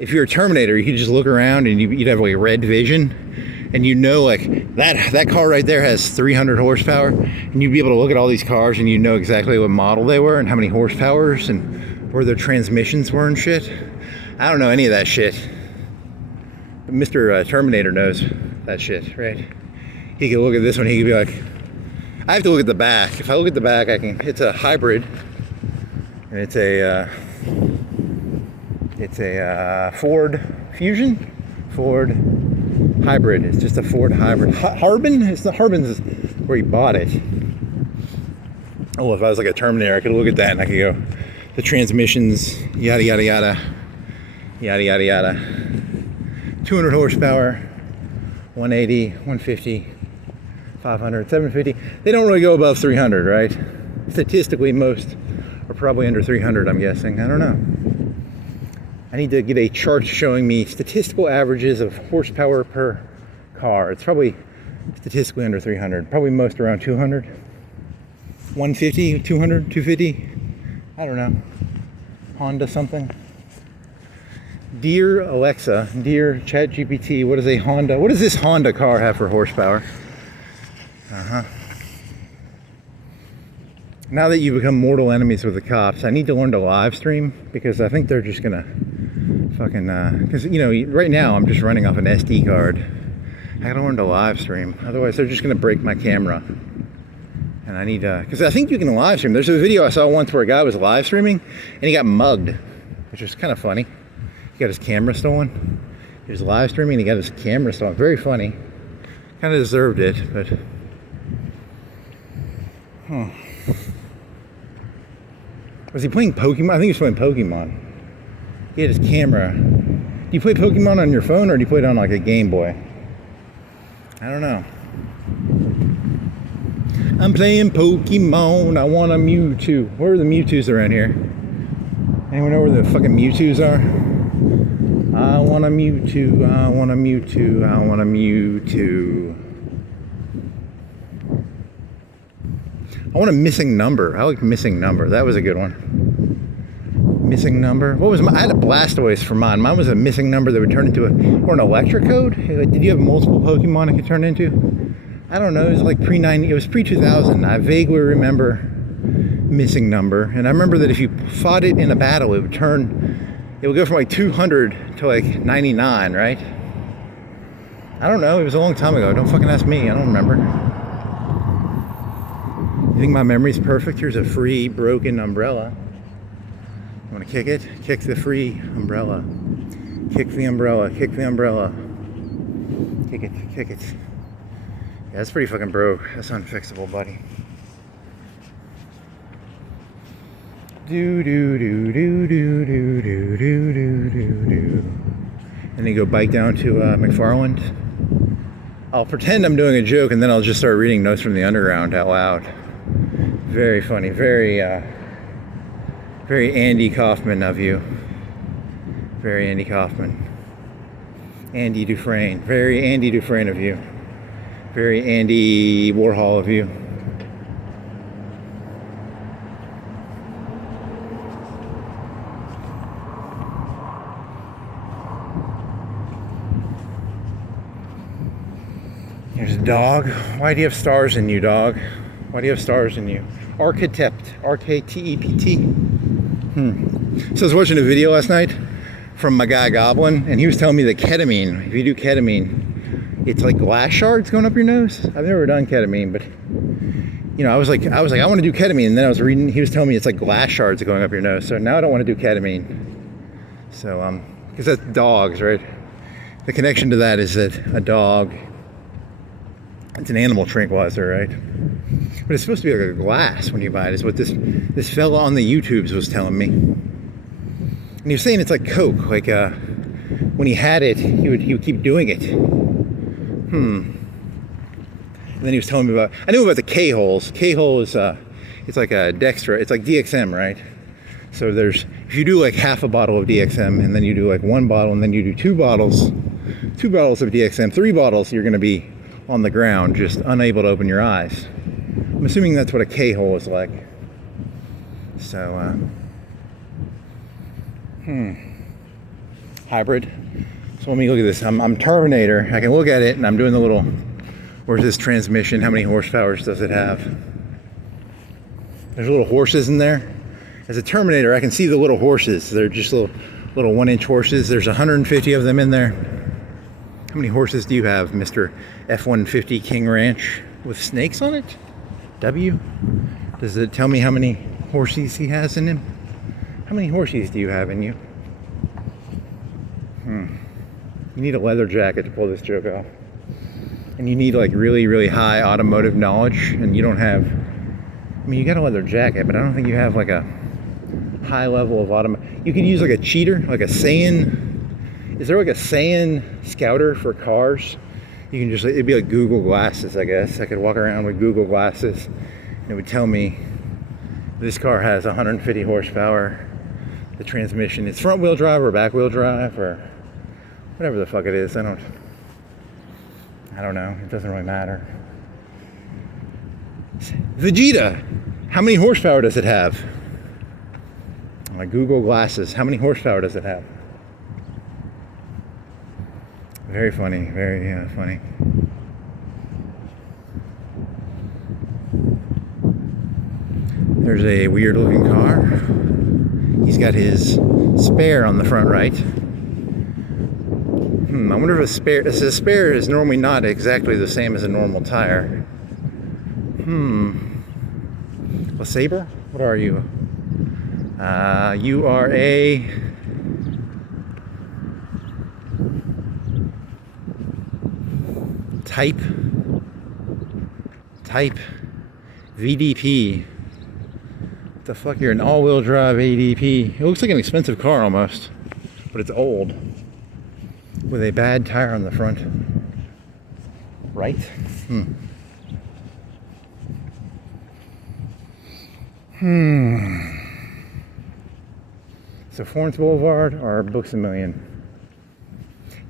if you're a Terminator, you could just look around and you'd have like red vision, and you know, like that car right there has 300 horsepower, and you'd be able to look at all these cars and you know exactly what model they were and how many horsepowers and where their transmissions were and shit. I don't know any of that shit. But Mr. Terminator knows that shit, right? He could look at this one, he could be like, I have to look at the back. If I look at the back, it's a hybrid, and it's a Ford Fusion, Ford hybrid. It's just a Ford hybrid. Harbin? It's the Harbin's where he bought it. Oh, if I was like a Terminator, I could look at that and I could go, the transmissions, yada yada yada, yada yada yada. 200 horsepower, 180, 150. 500, 750. They don't really go above 300, right? Statistically, most are probably under 300, I'm guessing. I don't know. I need to get a chart showing me statistical averages of horsepower per car. It's probably statistically under 300. Probably most around 200. 150, 200, 250. I don't know. Honda something. Dear Alexa, dear ChatGPT, what does this Honda car have for horsepower? Now that you become mortal enemies with the cops, I need to learn to live stream, because I think they're just gonna fucking because right now I'm just running off an SD card. I gotta learn to live stream, otherwise they're just gonna break my camera. And I need because I think you can live stream. There's a video I saw once where a guy was live streaming and he got mugged, which is kind of funny. He got his camera stolen. He was live streaming and he got his camera stolen. Very funny. Kind of deserved it, but was he playing Pokemon? I think he was playing Pokemon. He had his camera. Do you play Pokemon on your phone or do you play it on like a Game Boy? I don't know. I'm playing Pokemon. I want a Mewtwo. Where are the Mewtwo's around here? Anyone know where the fucking Mewtwo's are? I want a Mewtwo. I want a Mewtwo. I want a Mewtwo. I want a missing number. I like missing number. That was a good one. Missing number. What was my? I had a Blastoise for mine. Mine was a missing number that would turn into or an Electrocode. Did you have multiple Pokemon it could turn into? I don't know. It was like pre-90. It was pre-2000. I vaguely remember missing number, and I remember that if you fought it in a battle, it would go from like 200 to like 99, right? I don't know. It was a long time ago. Don't fucking ask me. I don't remember. You think my memory's perfect? Here's a free broken umbrella. You want to kick it? Kick the free umbrella. Kick the umbrella. Kick the umbrella. Kick it. Kick it. Yeah, that's pretty fucking broke. That's unfixable, buddy. Do do do do do do do do do do do. And then go bike down to McFarland. I'll pretend I'm doing a joke and then I'll just start reading Notes from the Underground out loud. Very funny, very Andy Kaufman of you. Very Andy Kaufman. Andy Dufresne, very Andy Dufresne of you. Very Andy Warhol of you. There's a dog. Why do you have stars in you, dog? Why do you have stars in you? Architect. R-K-T-E-P-T. So I was watching a video last night from my guy Goblin, and he was telling me that ketamine, if you do ketamine, it's like glass shards going up your nose. I've never done ketamine, but you know, I was like, I want to do ketamine, and then I was reading, he was telling me it's like glass shards going up your nose. So now I don't want to do ketamine. So, because that's dogs, right? The connection to that is that a dog, it's an animal tranquilizer, right? But it's supposed to be like a glass when you buy it, is what this fella on the YouTubes was telling me. And he was saying it's like Coke, like when he had it, he would keep doing it. And then he was telling me about, I knew about the K-holes. K-hole is, it's like a Dextra, it's like DXM, right? So if you do like half a bottle of DXM, and then you do like one bottle, and then you do two bottles of DXM, 3 bottles, you're gonna be on the ground, just unable to open your eyes. I'm assuming that's what a K-hole is like. So, hybrid. So let me look at this. I'm Terminator. I can look at it, and I'm doing the little, where's this transmission? How many horsepower does it have? There's little horses in there. As a Terminator, I can see the little horses. They're just little 1-inch horses. There's 150 of them in there. How many horses do you have, Mr. F-150 King Ranch with snakes on it? W? Does it tell me how many horses he has in him? How many horses do you have in you? You need a leather jacket to pull this joke off. And you need like really, really high automotive knowledge, and you don't have, I mean, you got a leather jacket, but I don't think you have like a high level of automotive. You could use like a cheater, like a Saiyan. Is there like a Saiyan scouter for cars? You can just, it'd be like Google Glasses, I guess. I could walk around with Google Glasses and it would tell me this car has 150 horsepower. The transmission, it's front wheel drive or back wheel drive or whatever the fuck it is. I don't know. It doesn't really matter. Vegeta, how many horsepower does it have? My Google Glasses, how many horsepower does it have? Very funny, very funny. There's a weird looking car. He's got his spare on the front right. I wonder if a spare is normally not exactly the same as a normal tire. A Sabre? What are you? You are a Type VDP. What the fuck, you're an all-wheel drive ADP. It looks like an expensive car almost. but it's old with a bad tire on the front. Right? So Florence Boulevard or Books A Million?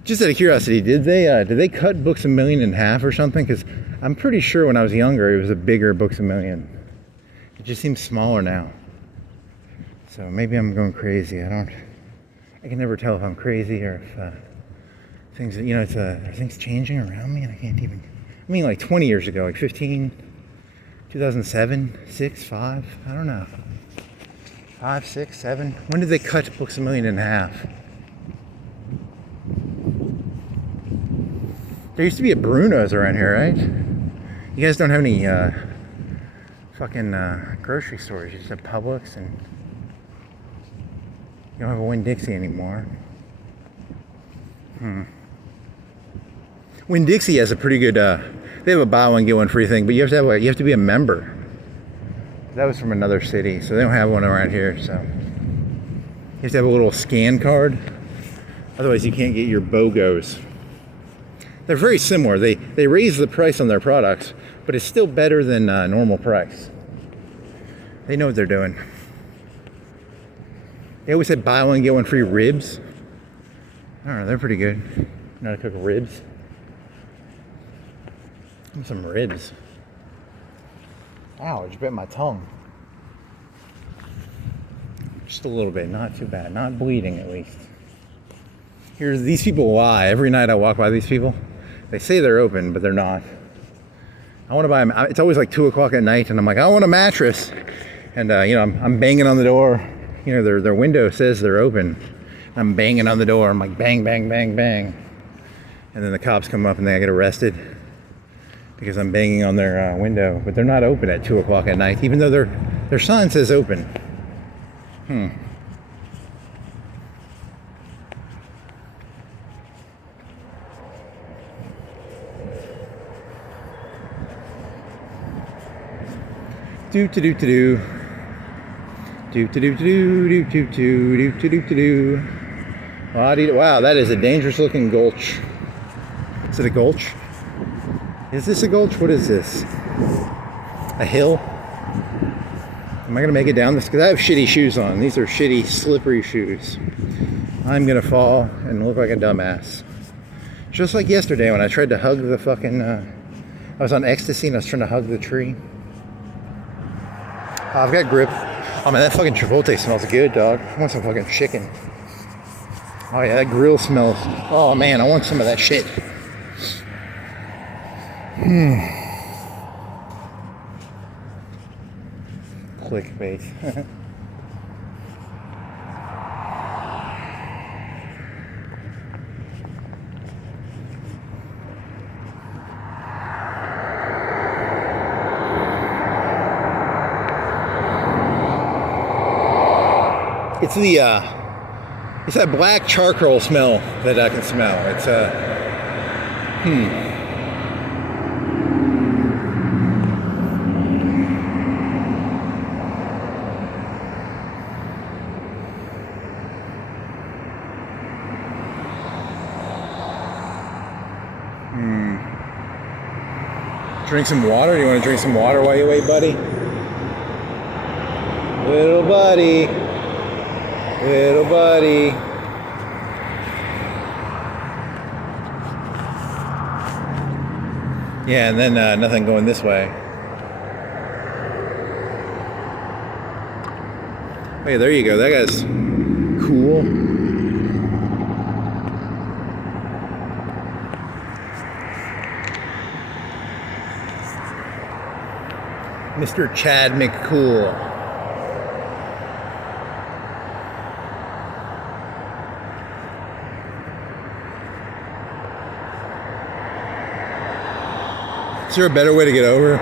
Just out of curiosity, did they cut Books A Million in half or something? Because I'm pretty sure when I was younger, it was a bigger Books A Million. It just seems smaller now. So maybe I'm going crazy. I can never tell if I'm crazy or if things, you know, are things changing around me and I can't even. I mean, like 20 years ago, like 15, 2007, 6, 5, I don't know. 5, 6, 7. When did they cut Books A Million in half? There used to be a Bruno's around here, right? You guys don't have any fucking grocery stores. You just have Publix, and you don't have a Winn-Dixie anymore. Winn-Dixie has a pretty good. They have a buy one get one free thing, but you have to be a member. That was from another city, so they don't have one around here. So you have to have a little scan card. Otherwise, you can't get your BOGOs. They're very similar. They raise the price on their products, but it's still better than normal price. They know what they're doing. They always said buy one get one free ribs. I don't know, they're pretty good. You know how to cook ribs? Some ribs. Ow, I just bit my tongue. Just a little bit, not too bad. Not bleeding, at least. These people lie. Every night I walk by these people. They say they're open, but they're not. I want to buy them. It's always like 2 o'clock at night, and I'm like, I want a mattress. And, you know, I'm banging on the door. You know, their window says they're open. I'm banging on the door. I'm like, bang, bang, bang, bang. And then the cops come up and they get arrested because I'm banging on their window. But they're not open at 2 o'clock at night, even though their sign says open. Do to do to do. Do to do to do do do do do do do. Wow, that is a dangerous looking gulch. Is it a gulch? Is this a gulch? What is this? A hill? Am I gonna make it down this? Because I have shitty shoes on. These are shitty, slippery shoes. I'm gonna fall and look like a dumbass. Just like yesterday when I tried to hug the fucking. I was on ecstasy and I was trying to hug the tree. I've got grip. Oh man, that fucking Chipotle smells good, dog. I want some fucking chicken. Oh yeah, that grill smells. Oh man, I want some of that shit. Clickbait. It's that black charcoal smell that I can smell. It's Drink some water? Do you want to drink some water while you wait, buddy? Little buddy. Little buddy. Yeah, and then nothing going this way. Hey, there you go. That guy's cool. Mr. Chad McCool. Is there a better way to get over?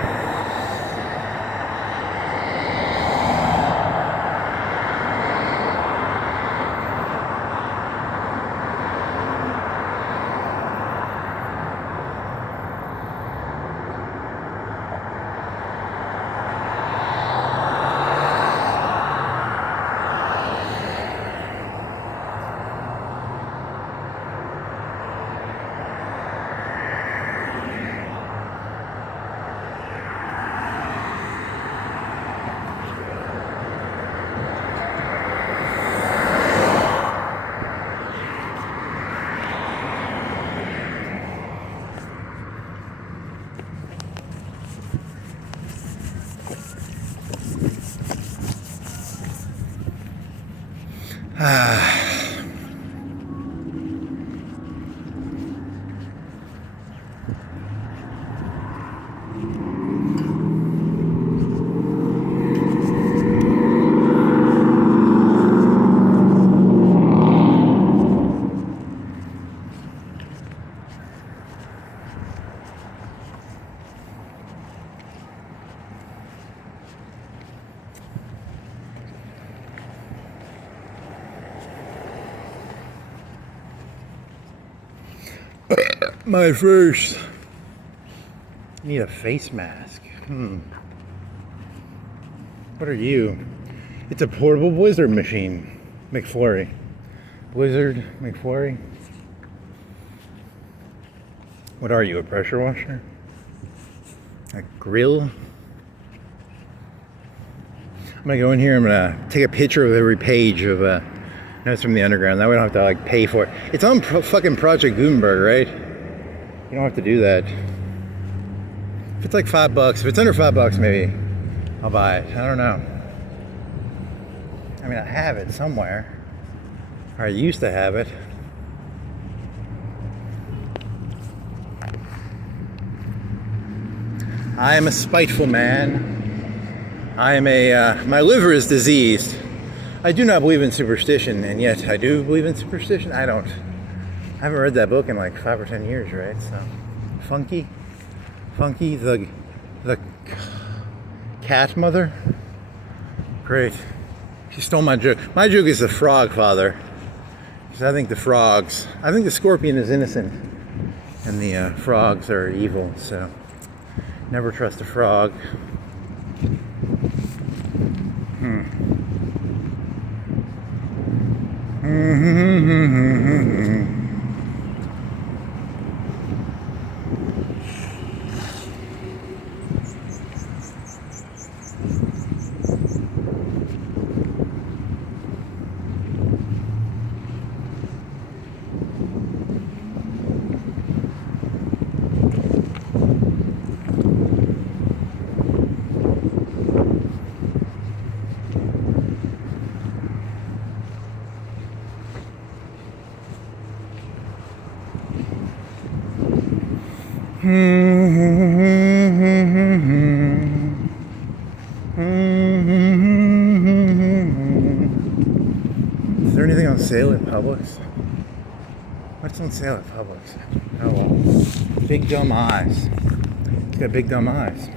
My first. Need a face mask. What are you? It's a portable blizzard machine. McFlurry. Blizzard McFlurry. What are you, a pressure washer? A grill? I'm gonna go in here, I'm gonna take a picture of every page of Notes from the Underground. That way I don't have to like pay for it. It's on fucking Project Gutenberg, right? You don't have to do that. If it's like $5, if it's under $5, maybe I'll buy it. I don't know. I mean, I have it somewhere. Or I used to have it. I am a spiteful man. I am my liver is diseased. I do not believe in superstition, and yet I do believe in superstition. I haven't read that book in like 5 or 10 years, right? So, Funky, the cat mother. Great. She stole my joke. My joke is the frog father, because I think the scorpion is innocent, and the frogs are evil. So, never trust a frog. Is there anything on sale at Publix? What's on sale at Publix? Oh, well. Big dumb eyes. It's got big dumb eyes.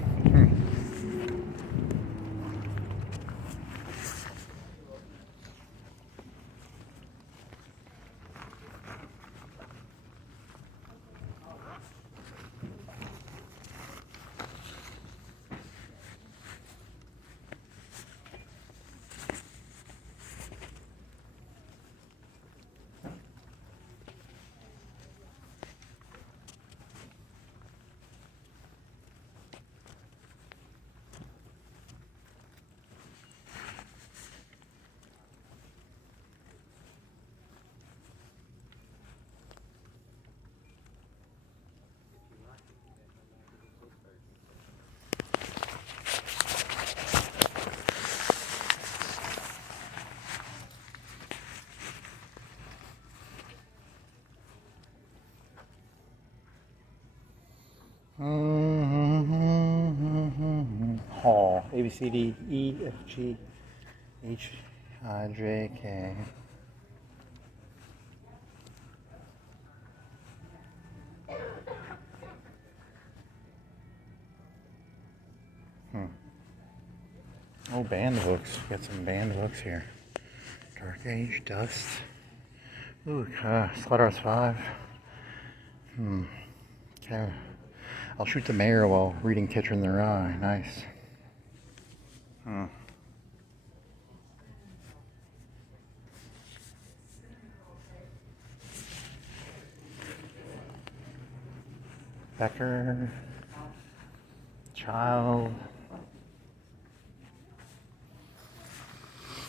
Hall. A, B, C, D, E, F, G, H, I, J, K. Oh, band books. Got some band books here. Dark Age, Dust. Ooh, Slaughterhouse 5. Okay. I'll shoot the mayor while reading Catcher in the Rye. Nice. Becker. Child.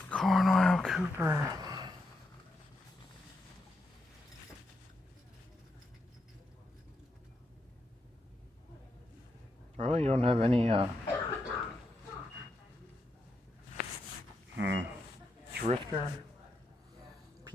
Cornwell Cooper. Really? You don't have any, Drifter?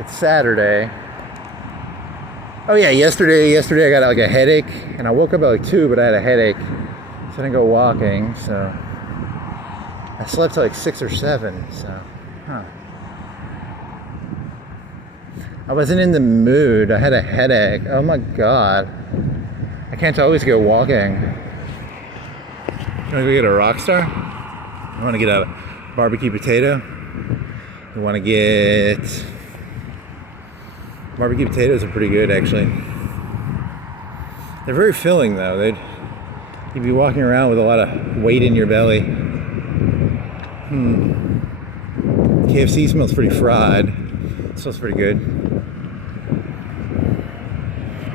It's Saturday. Oh yeah, yesterday I got like a headache, and I woke up at like 2, but I had a headache, so I didn't go walking. So I slept till like 6 or 7. So, I wasn't in the mood. I had a headache. Oh my god, I can't always go walking. You want to go get a Rockstar? You want to get a barbecue potato? You want to get... Barbecue potatoes are pretty good, actually. They're very filling, though. You'd be walking around with a lot of weight in your belly. KFC smells pretty fried. It smells pretty good.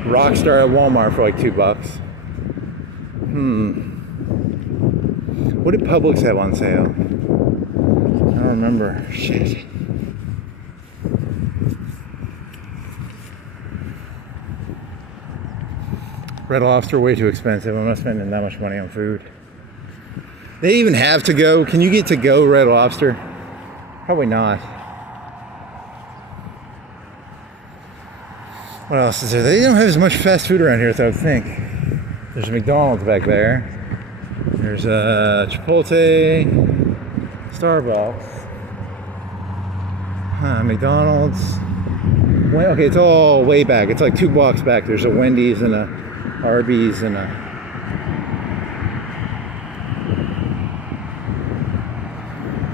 Rockstar at Walmart for like $2. What did Publix have on sale? I don't remember. Shit. Red Lobster, way too expensive. I'm not spending that much money on food. They even have to go. Can you get to go Red Lobster? Probably not. What else is there? They don't have as much fast food around here as I would think. There's a McDonald's back there. There's a Chipotle, Starbucks, McDonald's. Well, okay, it's all way back. It's like 2 blocks back. There's a Wendy's and a Arby's and a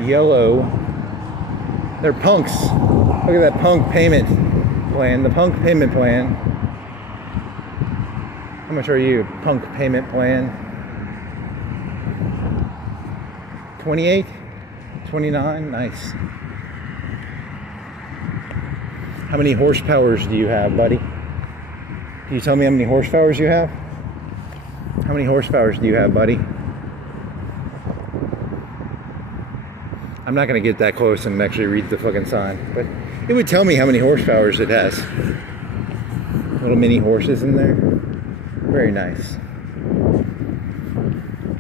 Yellow. They're punks. Look at that punk payment plan. The punk payment plan. How much are you? Punk payment plan. 28? 29? Nice. How many horsepowers do you have, buddy? Can you tell me how many horsepowers you have? How many horsepowers do you have, buddy? I'm not going to get that close and actually read the fucking sign, but it would tell me how many horsepowers it has. Little mini horses in there. Very nice.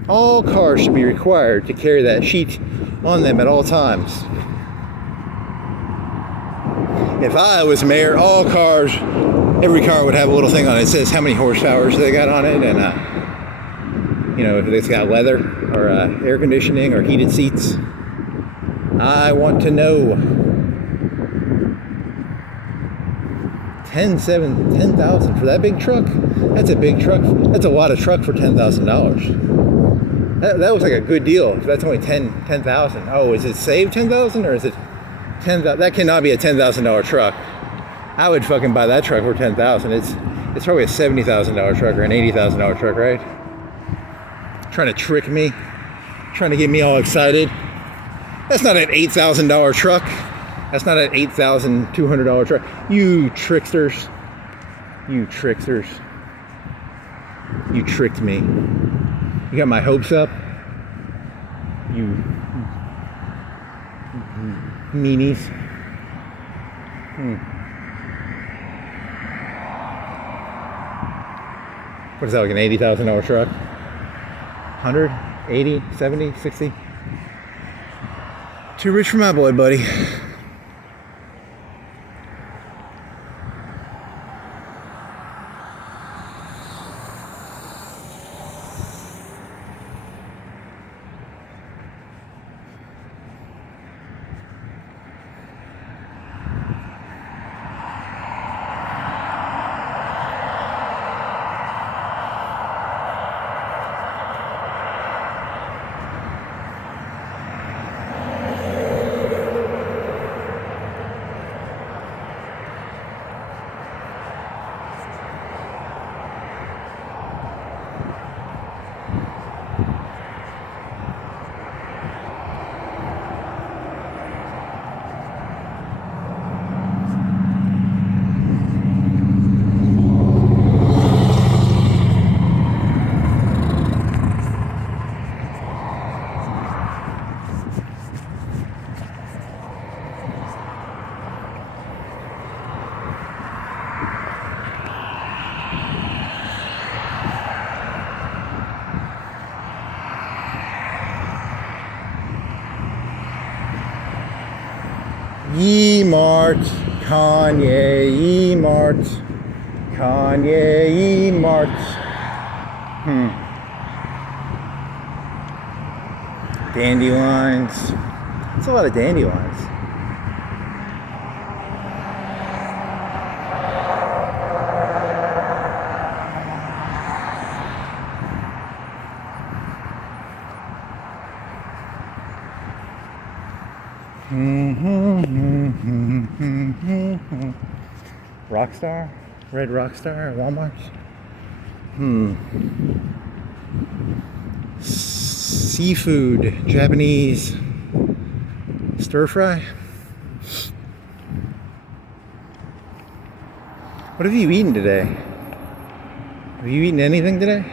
All cars should be required to carry that sheet on them at all times. If I was mayor, all cars, every car would have a little thing on it that says how many horsepowers they got on it, and you know, if it's got leather or air conditioning or heated seats. I want to know. 10,000 for that big truck? That's a big truck. That's a lot of truck for $10,000. That was like a good deal. If that's only 10,000. Oh, is it saved 10,000 or is it 10,000? That cannot be a $10,000 truck. I would fucking buy that truck for 10,000. It's probably a $70,000 truck or an $80,000 truck, right? Trying to trick me, trying to get me all excited. That's not an $8,000 truck. That's not an $8,200 truck. You tricksters. You tricksters. You tricked me. You got my hopes up. You meanies. What is that, like an $80,000 truck? 100, 80, 70, 60? Too rich for my boy, buddy. Ye Mart, Kanye, ye Mart, Kanye, ye Mart. Dandelions. That's a lot of dandelions. Rockstar? Red Rockstar at Walmart? Seafood, Japanese stir fry. What have you eaten today? Have you eaten anything today?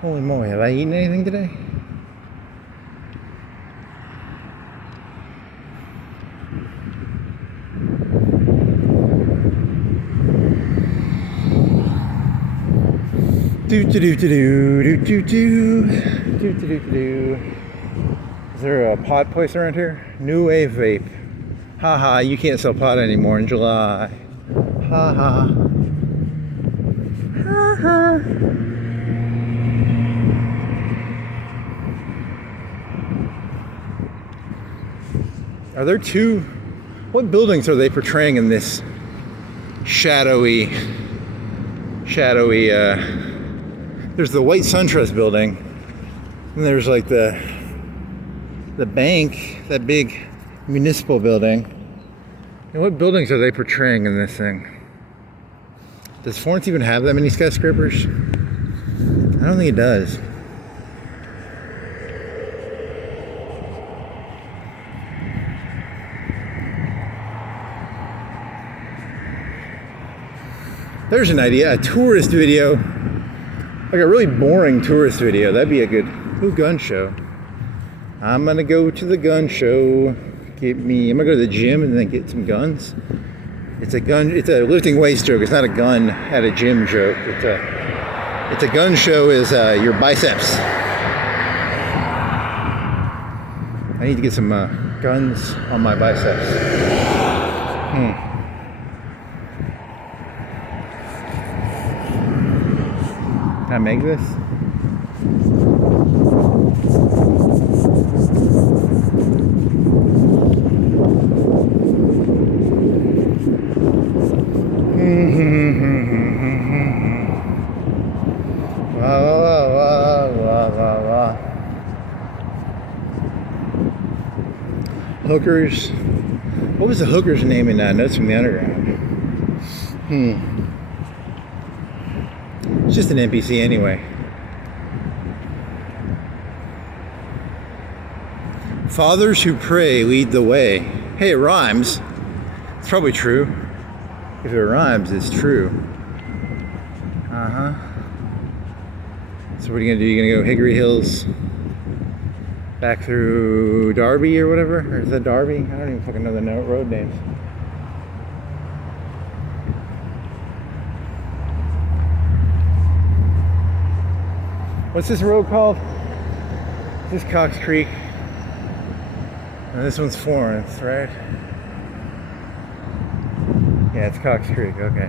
Holy moly, have I eaten anything today? Is there a pot place around here? New Wave Vape. Haha, you can't sell pot anymore in July. Haha. Haha. Are there two? What buildings are they portraying in this shadowy, there's the white SunTrust building, and there's like the bank, that big municipal building. And what buildings are they portraying in this thing? Does Florence even have that many skyscrapers? I don't think it does. There's an idea, a tourist video. Like a really boring tourist video. That'd be a good gun show. I'm gonna go to the gun show. I'm gonna go to the gym and then get some guns. It's a lifting weights joke. It's not a gun at a gym joke. It's a gun show is your biceps. I need to get some guns on my biceps. Can I make this? Hookers. What was the hooker's name in Notes from the Underground? It's just an NPC anyway. Fathers who pray lead the way. Hey, it rhymes. It's probably true. If it rhymes, it's true. So what are you gonna do? You're gonna go Hickory Hills back through Darby or whatever? Or is that Darby? I don't even fucking know the road names. What's this road called? This is Cox Creek. And this one's Florence, right? Yeah, it's Cox Creek, okay.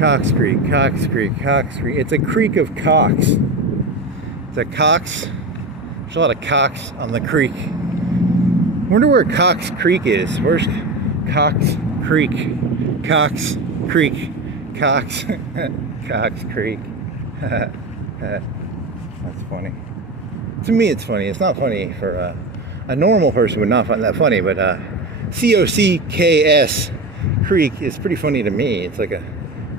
Cox Creek, Cox Creek, Cox Creek. It's a creek of cocks. It's a Cox. There's a lot of cocks on the creek. I wonder where Cox Creek is. Where's Cox Creek? Cox Creek. Cox. Cox Creek. That's funny. To me, it's funny. It's not funny for a normal person would not find that funny, but COCKS Creek is pretty funny to me. It's like a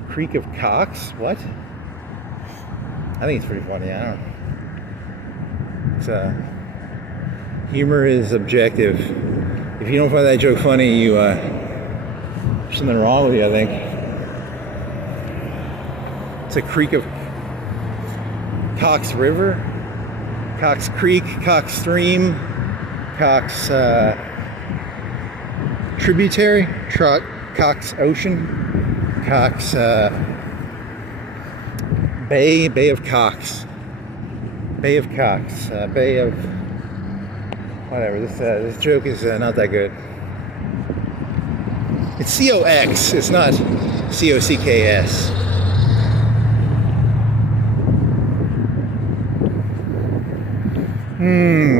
creek of cocks. What? I think it's pretty funny. I don't know. Humor is objective. If you don't find that joke funny, there's something wrong with you, I think. It's a creek of Cox River, Cox Creek, Cox Stream, Cox Tributary, Cox Ocean, Cox Bay of Cox, Bay of Cox, Bay of Whatever, this joke is not that good. It's C-O-X, it's not C-O-C-K-S.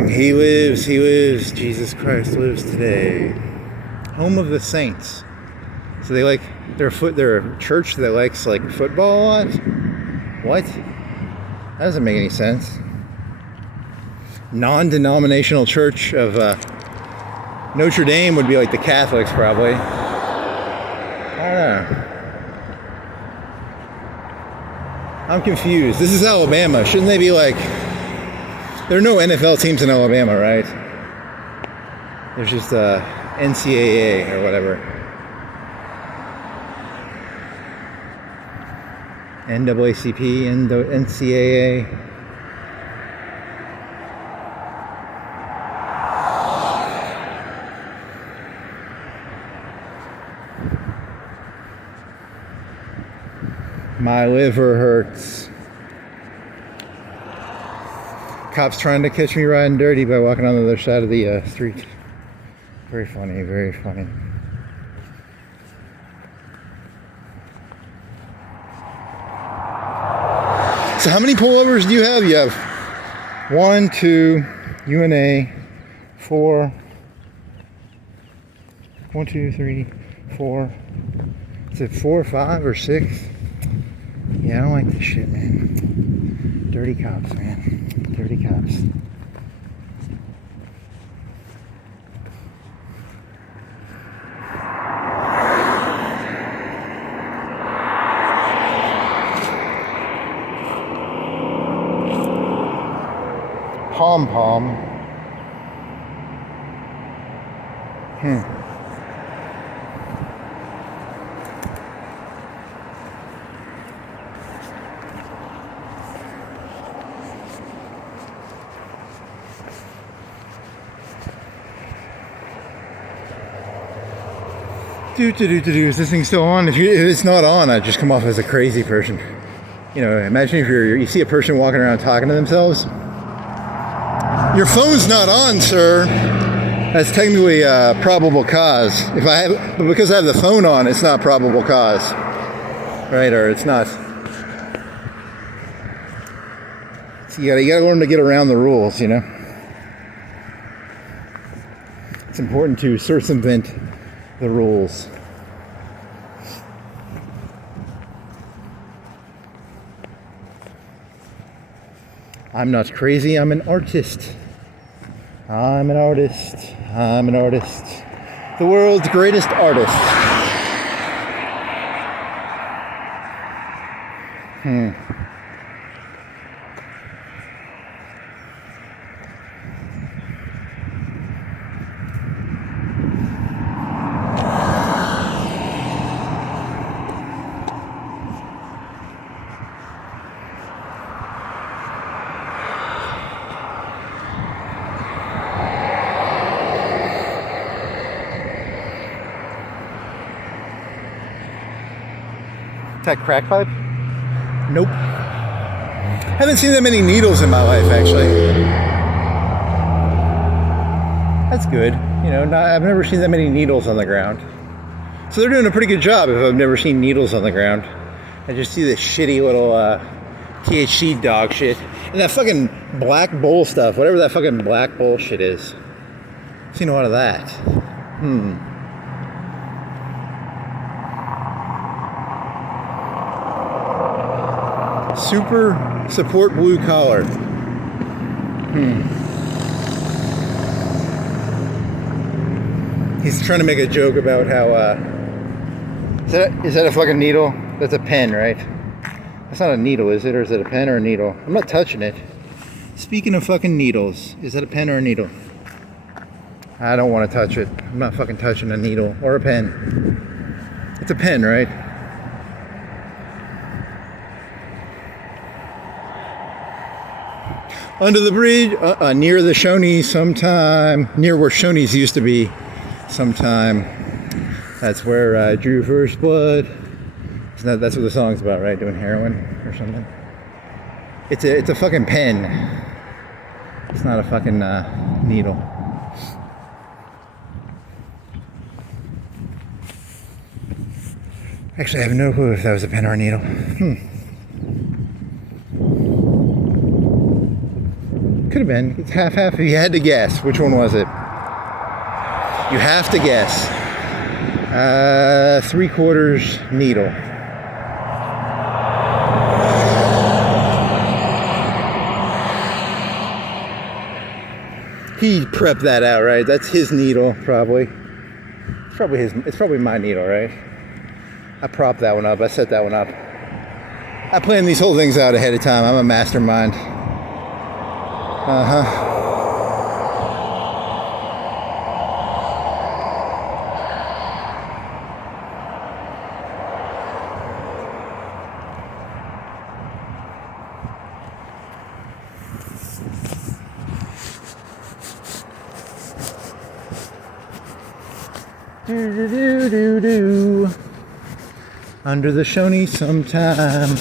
He lives, Jesus Christ lives today. Home of the saints. So they like, they're a church that likes like football a lot? What? That doesn't make any sense. Non-denominational church of Notre Dame would be like the Catholics probably. I don't know. I'm confused. This is Alabama. Shouldn't they be like... There are no NFL teams in Alabama, right? There's just NCAA or whatever. NAACP, NCAA. My liver hurts. Cops trying to catch me riding dirty by walking on the other side of the street. Very funny, very funny. So how many pullovers do you have? You have 1, 2, UNA, 4. 1, 2, 3, 4. Is it 4 or 5 or 6? Yeah, I don't like this shit, man. Dirty cops, man. Dirty cops. Pom-pom. Is this thing still on? If it's not on, I just come off as a crazy person. You know, imagine if you see a person walking around talking to themselves. Your phone's not on, sir. That's technically probable cause. But because I have the phone on, it's not probable cause, right? Or it's not. So you gotta learn to get around the rules, you know. It's important to circumvent the rules. I'm not crazy, I'm an artist. I'm an artist. I'm an artist. The world's greatest artist. That crack pipe? Nope. Haven't seen that many needles in my life, actually. That's good. You know, I've never seen that many needles on the ground. So they're doing a pretty good job if I've never seen needles on the ground. I just see this shitty little THC dog shit. And that fucking black bull stuff, whatever that fucking black bull shit is. I've seen a lot of that. Super support blue collar. He's trying to make a joke about how is that a fucking needle? That's a pen, right? That's not a needle, is it? Or is it a pen or a needle? I'm not touching it. Speaking of fucking needles, is that a pen or a needle? I don't want to touch it. I'm not fucking touching a needle or a pen. It's a pen, right? Under the bridge, near the Shoney's sometime, near where Shoney's used to be sometime. That's where I drew first blood. That's what the song's about, right? Doing heroin or something. It's a fucking pen. It's not a fucking needle. Actually, I have no clue if that was a pen or a needle. Could have been. It's half-half. If you had to guess, which one was it? You have to guess. 3/4 needle. He prepped that out, right? That's his needle, probably. It's probably my needle, right? I propped that one up. I set that one up. I planned these whole things out ahead of time. I'm a mastermind. Do. Under the shoney sometime.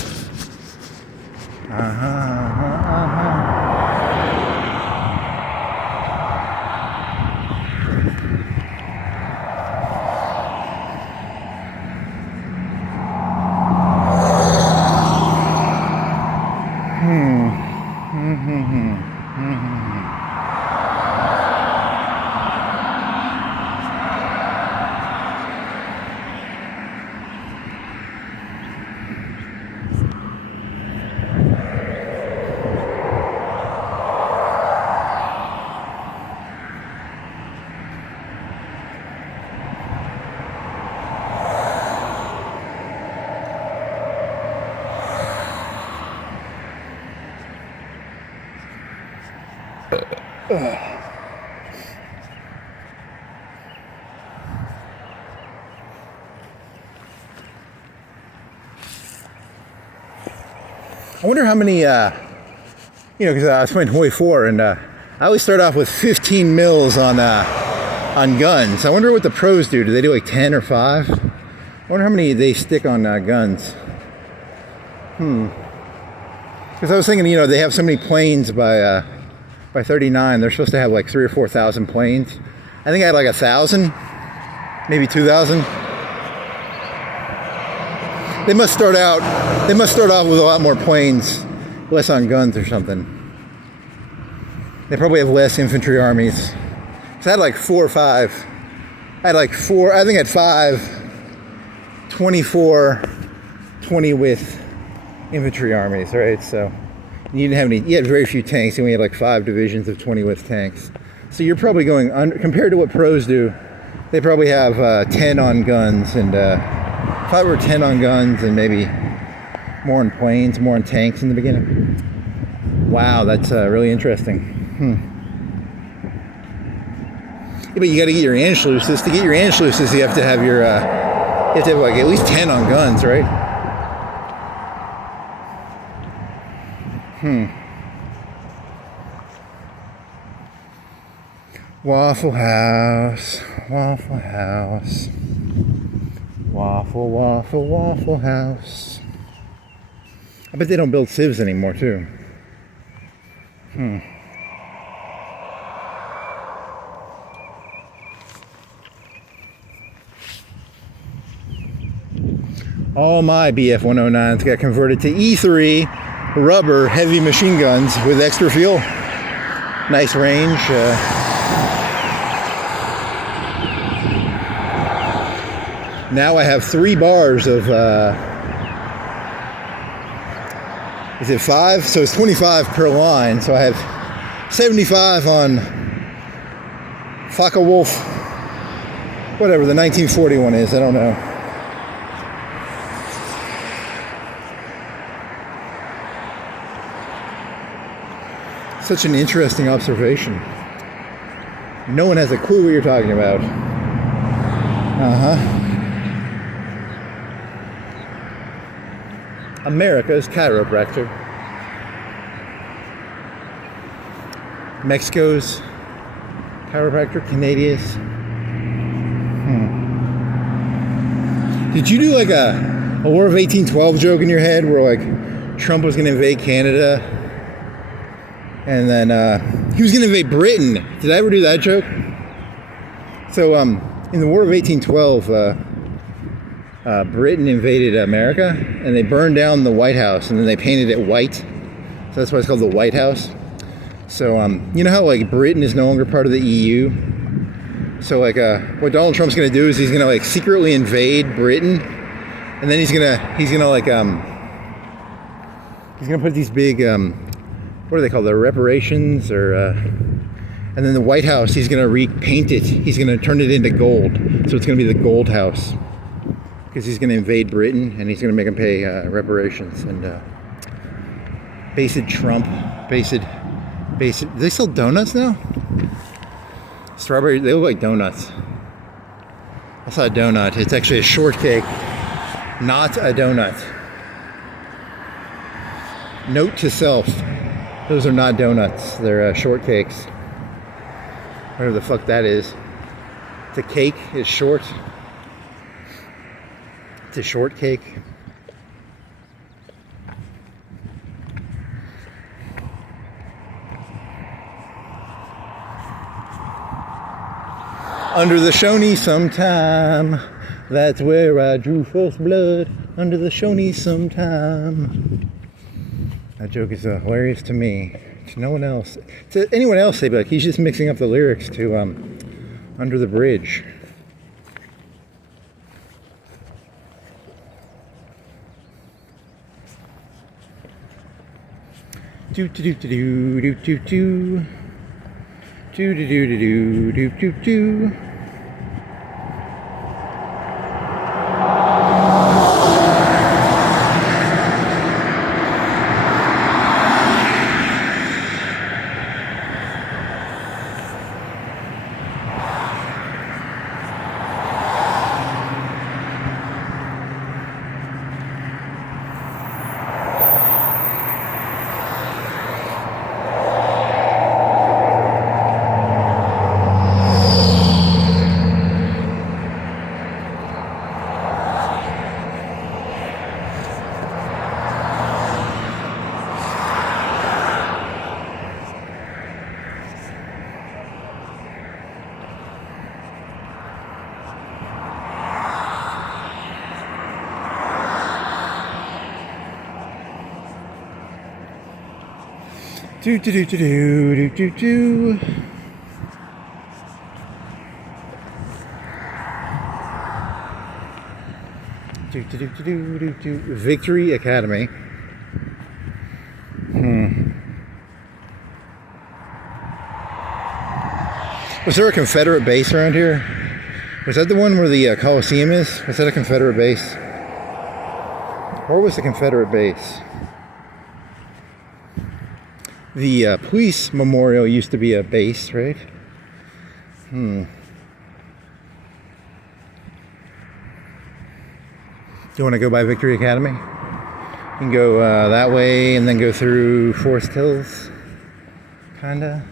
I wonder how many, because I was playing Hoi 4, and I always start off with 15 mils on guns. I wonder what the pros do. Do they do like 10 or 5? I wonder how many they stick on guns. Because I was thinking, they have so many planes by 39. They're supposed to have like 3,000 or 4,000 planes. I think I had like 1,000, maybe 2,000. They must start off with a lot more planes, less on guns or something. They probably have less infantry armies. So I had like 4 or 5. I think I had 5, 24, 20 with infantry armies, right? So you had very few tanks. You only had like 5 divisions of 20 with tanks. So you're probably going under, compared to what pros do, they probably have 10 on guns, and 5 or 10 on guns, and maybe more on planes, more on tanks in the beginning. Wow, that's really interesting. Yeah, but you got to get your Anschlusses. To get your Anschlusses, you have to have like at least 10 on guns, right? Waffle House, Waffle House, Waffle, Waffle, Waffle House. I bet they don't build civs anymore, too. All my BF-109s got converted to E3 rubber heavy machine guns with extra fuel. Nice range. Now I have 3 bars of, is it 5? So it's 25 per line. So I have 75 on Focke-Wulf, whatever the 1941 is, I don't know. Such an interesting observation. No one has a clue what you're talking about. America's chiropractor. Mexico's chiropractor. Canadians. Did you do like a War of 1812 joke in your head where like Trump was going to invade Canada and then he was going to invade Britain? Did I ever do that joke? So in the War of 1812, Britain invaded America, and they burned down the White House, and then they painted it white. So that's why it's called the White House. So you know how like Britain is no longer part of the EU. So like what Donald Trump's gonna do is he's gonna like secretly invade Britain, and then he's gonna put these big what are they called, the reparations, or and then the White House, he's gonna repaint it. He's gonna turn it into gold. So it's gonna be the Gold House, because he's gonna invade Britain and he's gonna make them pay reparations. And based Trump, do they sell donuts now? Strawberry, they look like donuts. I saw a donut. It's actually a shortcake, not a donut. Note to self, those are not donuts. They're shortcakes. Whatever the fuck that is. It's a cake, it's short. It's a shortcake. Under the Shawnee sometime, that's where I drew first blood. Under the Shawnee sometime. That joke is hilarious to me. To no one else. To anyone else, they'd be like, he's just mixing up the lyrics to Under the Bridge. Do do do do do do do. Do do do do do do do. Do do do do do do do. Do do do do do do. Victory Academy. Was there a Confederate base around here? Was that the one where the Coliseum is? Was that a Confederate base? Where was the Confederate base? The police memorial used to be a base, right? Do you want to go by Victory Academy? You can go that way and then go through Forest Hills. Kinda.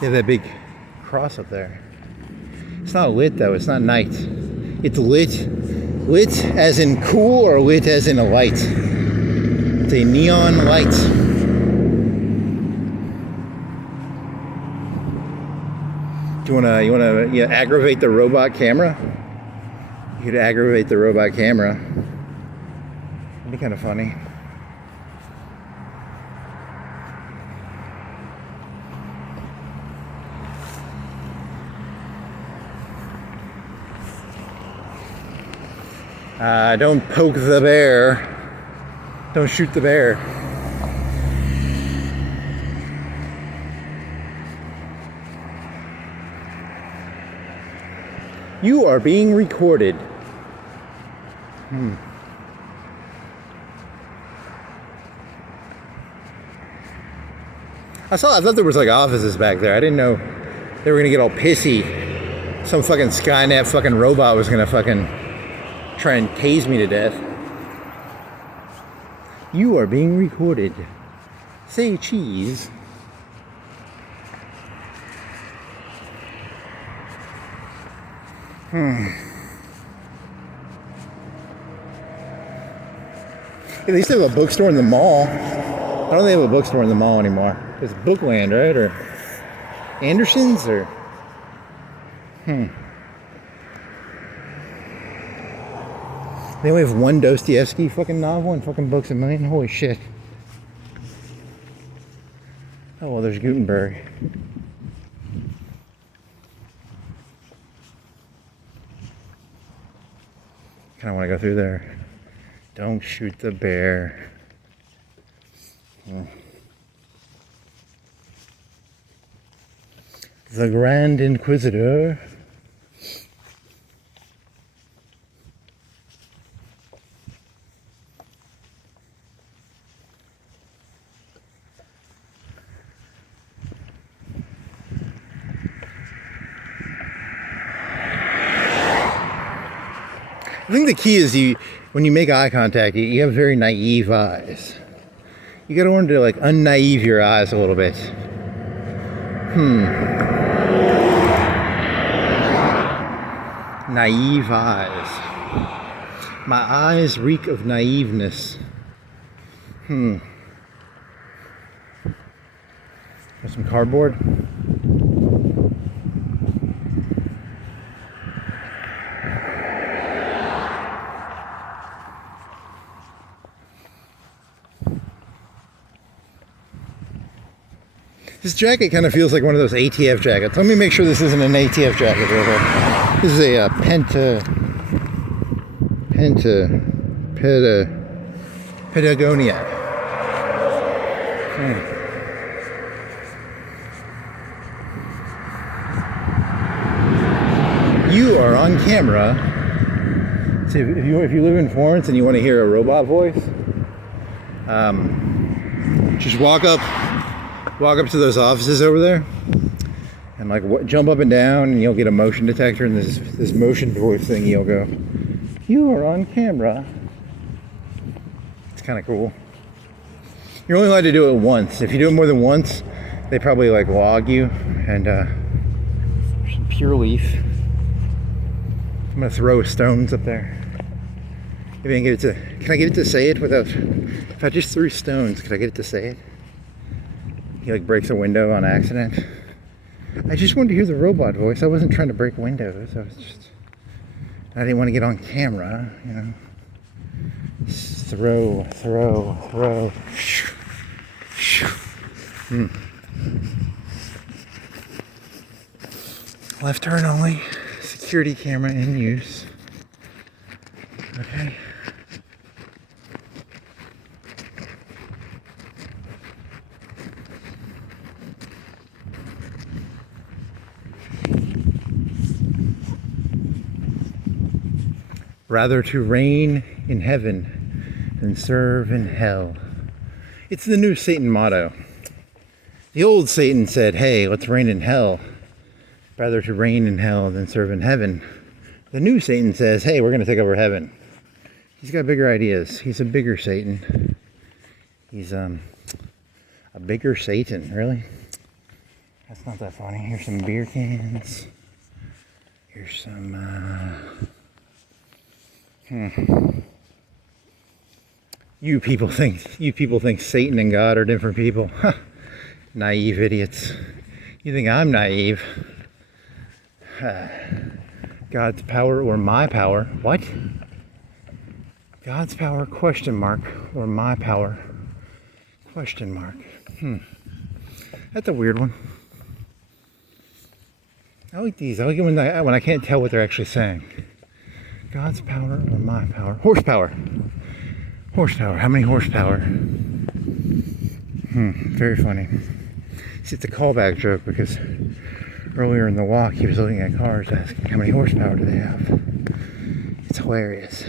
They have that big cross up there. It's not lit though, it's not night. It's lit. Lit as in cool or lit as in a light? It's a neon light. You wanna aggravate the robot camera? You could aggravate the robot camera. That'd be kind of funny. Don't poke the bear. Don't shoot the bear. You are being recorded. I thought there was like offices back there. I didn't know they were gonna get all pissy. Some fucking Skynet fucking robot was gonna fucking try and tase me to death. You are being recorded. Say cheese. Yeah, they used to have a bookstore in the mall. I don't think they have a bookstore in the mall anymore. It's Bookland, right? Or Anderson's, or They only have one Dostoevsky fucking novel and fucking books a million? Holy shit. Oh, well, there's Gutenberg. Kind of want to go through there. Don't shoot the bear. The Grand Inquisitor. I think the key is when you make eye contact, you have very naive eyes. You gotta learn to like unnaive your eyes a little bit. Naive eyes. My eyes reek of naiveness. Got some cardboard. This jacket kind of feels like one of those ATF jackets. Let me make sure this isn't an ATF jacket real quick. This is a Patagonia. You are on camera. See, if you live in Florence and you want to hear a robot voice, just walk up to those offices over there and like jump up and down, and you'll get a motion detector, and this motion voice thing, you'll go, you are on camera. It's kind of cool. You're only allowed to do it once. If you do it more than once, they probably like log you. And some pure leaf. I'm gonna throw stones up there. Maybe I can I get it to say it without, if I just threw stones, could I get it to say it? He like breaks a window on accident. I just wanted to hear the robot voice. I wasn't trying to break windows. I didn't want to get on camera, you know. Throw. Left turn only. Security camera in use. Okay. Rather to reign in heaven than serve in hell. It's the new Satan motto. The old Satan said, hey, let's reign in hell. Rather to reign in hell than serve in heaven. The new Satan says, hey, we're going to take over heaven. He's got bigger ideas. He's a bigger Satan. He's a bigger Satan, really? That's not that funny. Here's some beer cans. Here's some... You people think Satan and God are different people. Huh. Naive idiots. You think I'm naive? God's power or my power? What? God's power, question mark, or my power, question mark. That's a weird one. I like these. I like it when I can't tell what they're actually saying. God's power or my power? Horsepower. Horsepower. How many horsepower? Very funny. See, it's a callback joke because earlier in the walk he was looking at cars asking how many horsepower do they have. It's hilarious.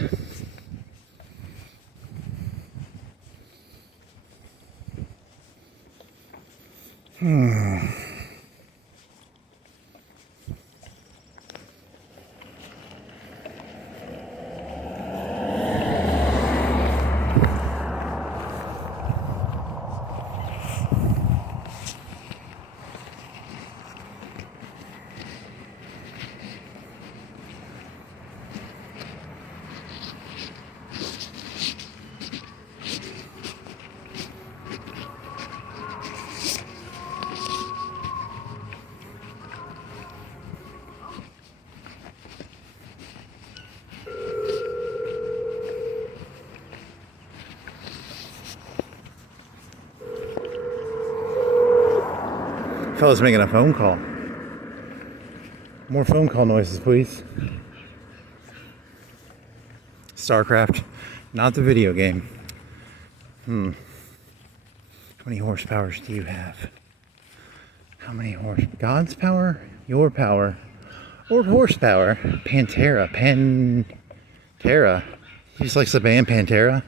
Fella's making a phone call. More phone call noises, please. StarCraft, not the video game. How many horsepowers do you have? How many God's power? Your power? Or horsepower? Pantera. Pantera. He just likes the band Pantera.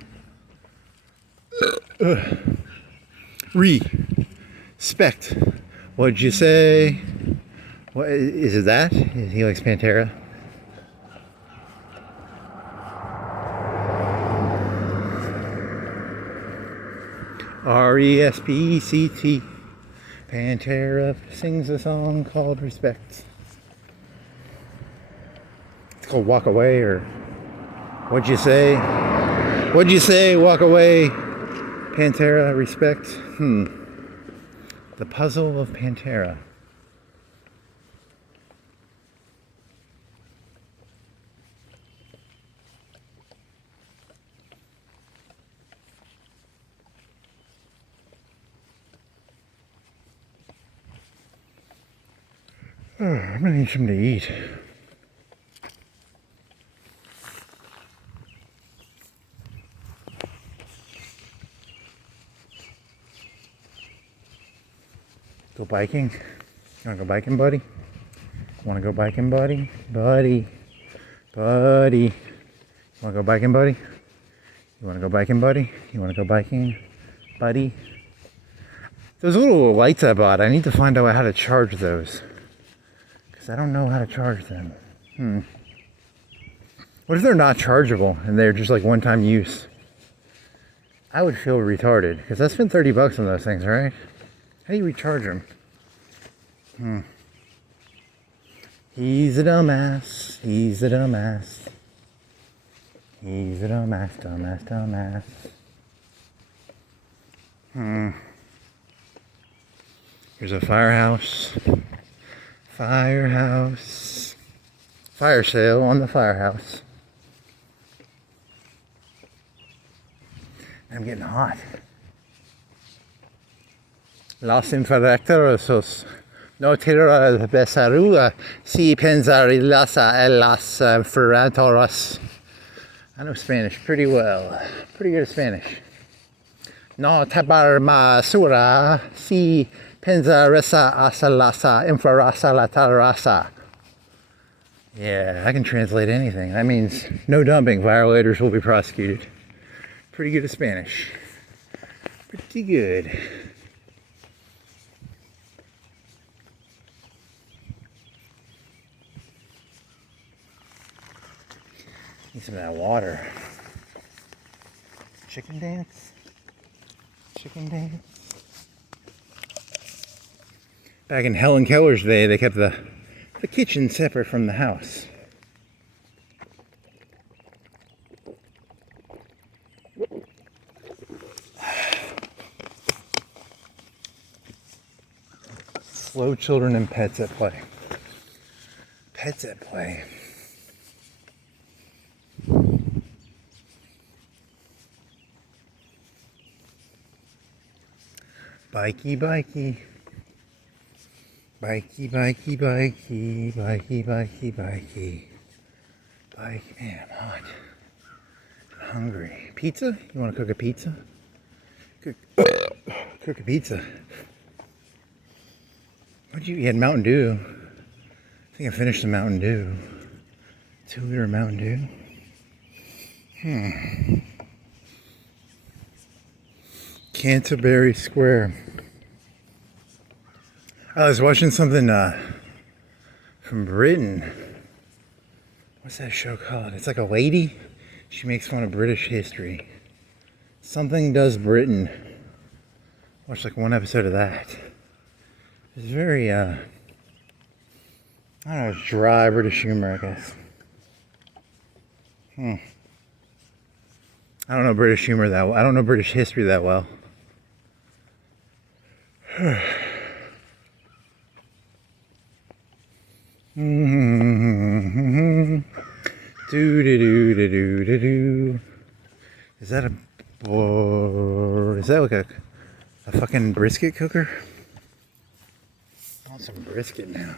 Respect. What'd you say? What is it that? He likes Pantera? R-E-S-P-E-C-T. Pantera sings a song called Respect. It's called Walk Away, or what'd you say? What'd you say? Walk Away. Pantera, Respect. The Puzzle of Pantera. I'm gonna need something to eat. Go biking? You wanna go biking, buddy? Wanna go biking, buddy? Buddy. You wanna go biking, buddy? You wanna go biking, buddy? You wanna go biking, buddy? Those little lights I bought, I need to find out how to charge those. I don't know how to charge them. What if they're not chargeable and they're just like one-time use? I would feel retarded because I spent $30 on those things, right? How do you recharge them? He's a dumbass. He's a dumbass. He's a dumbass. Here's a firehouse. Fire sale on the firehouse. I'm getting hot. Los infractorosos no tira besarua si pensarilasa en las ferratoras. I know Spanish pretty well. Pretty good at Spanish. No tabar masura si pensa resa asalasa infrarasa la tarasa. Yeah, I can translate anything. That means no dumping. Violators will be prosecuted. Pretty good at Spanish. Pretty good. Need some of that water. Chicken dance? Chicken dance? Back in Helen Keller's day, they kept the kitchen separate from the house. Slow children and pets at play. Pets at play. Bikey, bikey. Bikey, bikey, bikey, bikey, bikey, bikey. Bike, man, I'm hot. I'm hungry. Pizza? You want to cook a pizza? Cook a pizza. You had Mountain Dew. I think I finished the Mountain Dew. 2-liter Mountain Dew. Canterbury Square. I was watching something from Britain. What's that show called? It's like a lady. She makes fun of British history. Something Does Britain. Watched like one episode of that. It's very, I don't know, dry British humor, I guess. I don't know British humor that well. I don't know British history that well. Do. Is that is that like a fucking brisket cooker? I want some brisket now.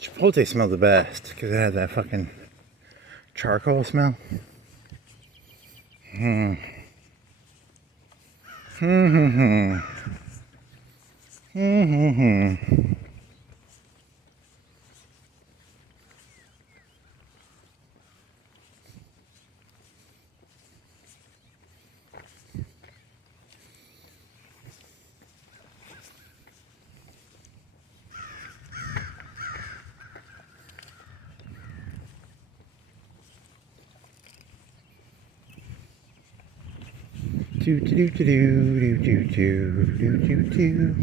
Chipotle smelled the best because it had that fucking charcoal smell. Do do do do do do do do do do.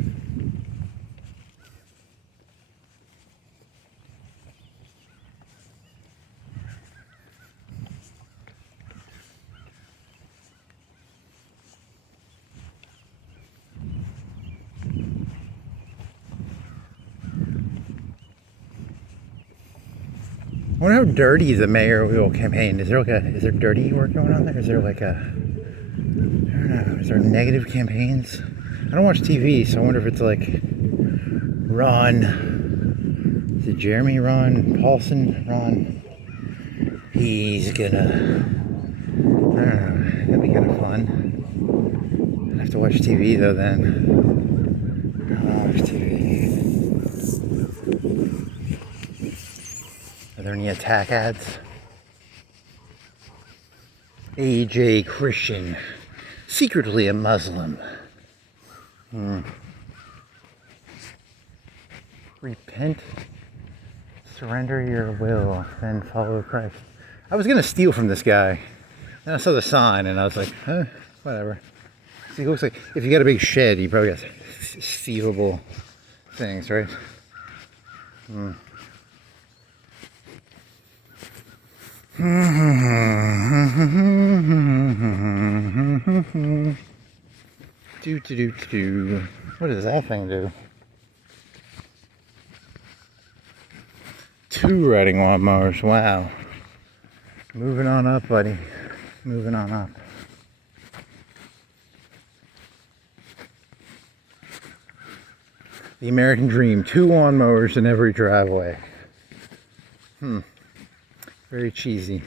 I wonder how dirty the mayoral campaign is. There is there dirty work going on there? Is there like a, I don't know, is there negative campaigns? I don't watch TV, so I wonder if it's like Ron, is it Jeremy Ron Paulson? Ron, he's gonna, I don't know, that'd be kind of fun. I have to watch TV though then. I don't watch TV. Are there any attack ads? AJ Christian, secretly a Muslim. Repent, surrender your will, then follow Christ. I was gonna steal from this guy, and I saw the sign, and I was like, whatever. See, it looks like if you got a big shed, you probably got stealable things, right? Do. What does that thing do? 2 riding lawnmowers. Wow. Moving on up, buddy. Moving on up. The American dream. 2 lawnmowers in every driveway. Very cheesy.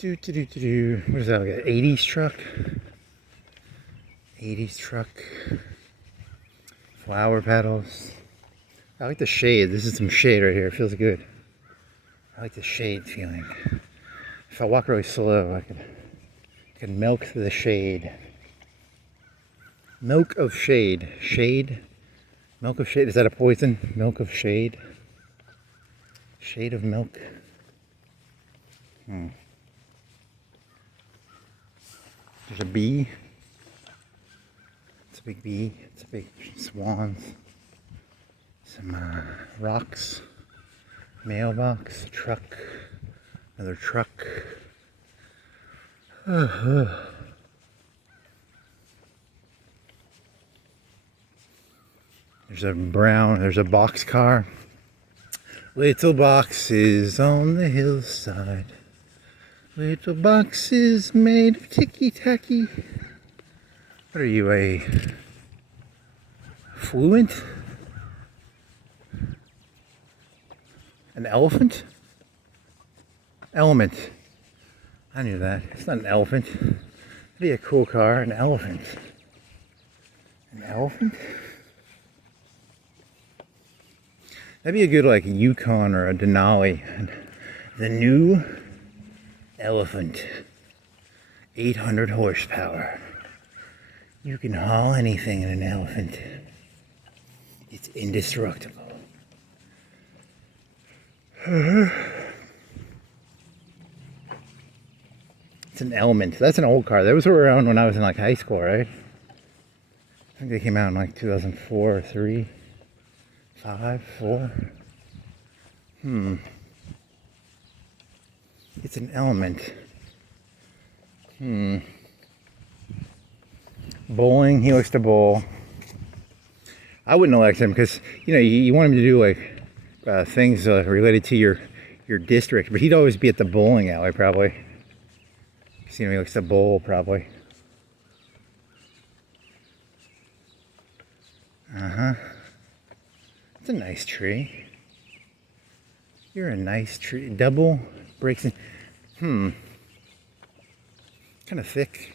What is that, like an 80s truck? 80s truck. Flower petals. I like the shade. This is some shade right here. It feels good. I like the shade feeling. If I walk really slow, I could milk the shade. Milk of shade. Shade? Milk of shade. Is that a poison? Milk of shade? Shade of milk? There's a bee. It's a big bee. It's a big swans. Some rocks. Mailbox. Truck. Another truck. There's a boxcar. Little boxes on the hillside. Little boxes made of ticky-tacky. What are you, a fluent? An elephant? Element. I knew that. It's not an elephant. That'd be a cool car. An elephant. An elephant? That'd be a good, like, Yukon or a Denali. The new elephant. 800 horsepower. You can haul anything in an elephant. It's indestructible. It's an Element. That's an old car. Those were around when I was in like high school, right? I think they came out in like 2004 or 3, 5, 4. It's an Element. Bowling. He likes to bowl. I wouldn't elect him because, you know, you want him to do like things related to your district, but he'd always be at the bowling alley probably. You know, he looks a bull probably. It's a nice tree. You're a nice tree. Double breaks in. Kind of thick.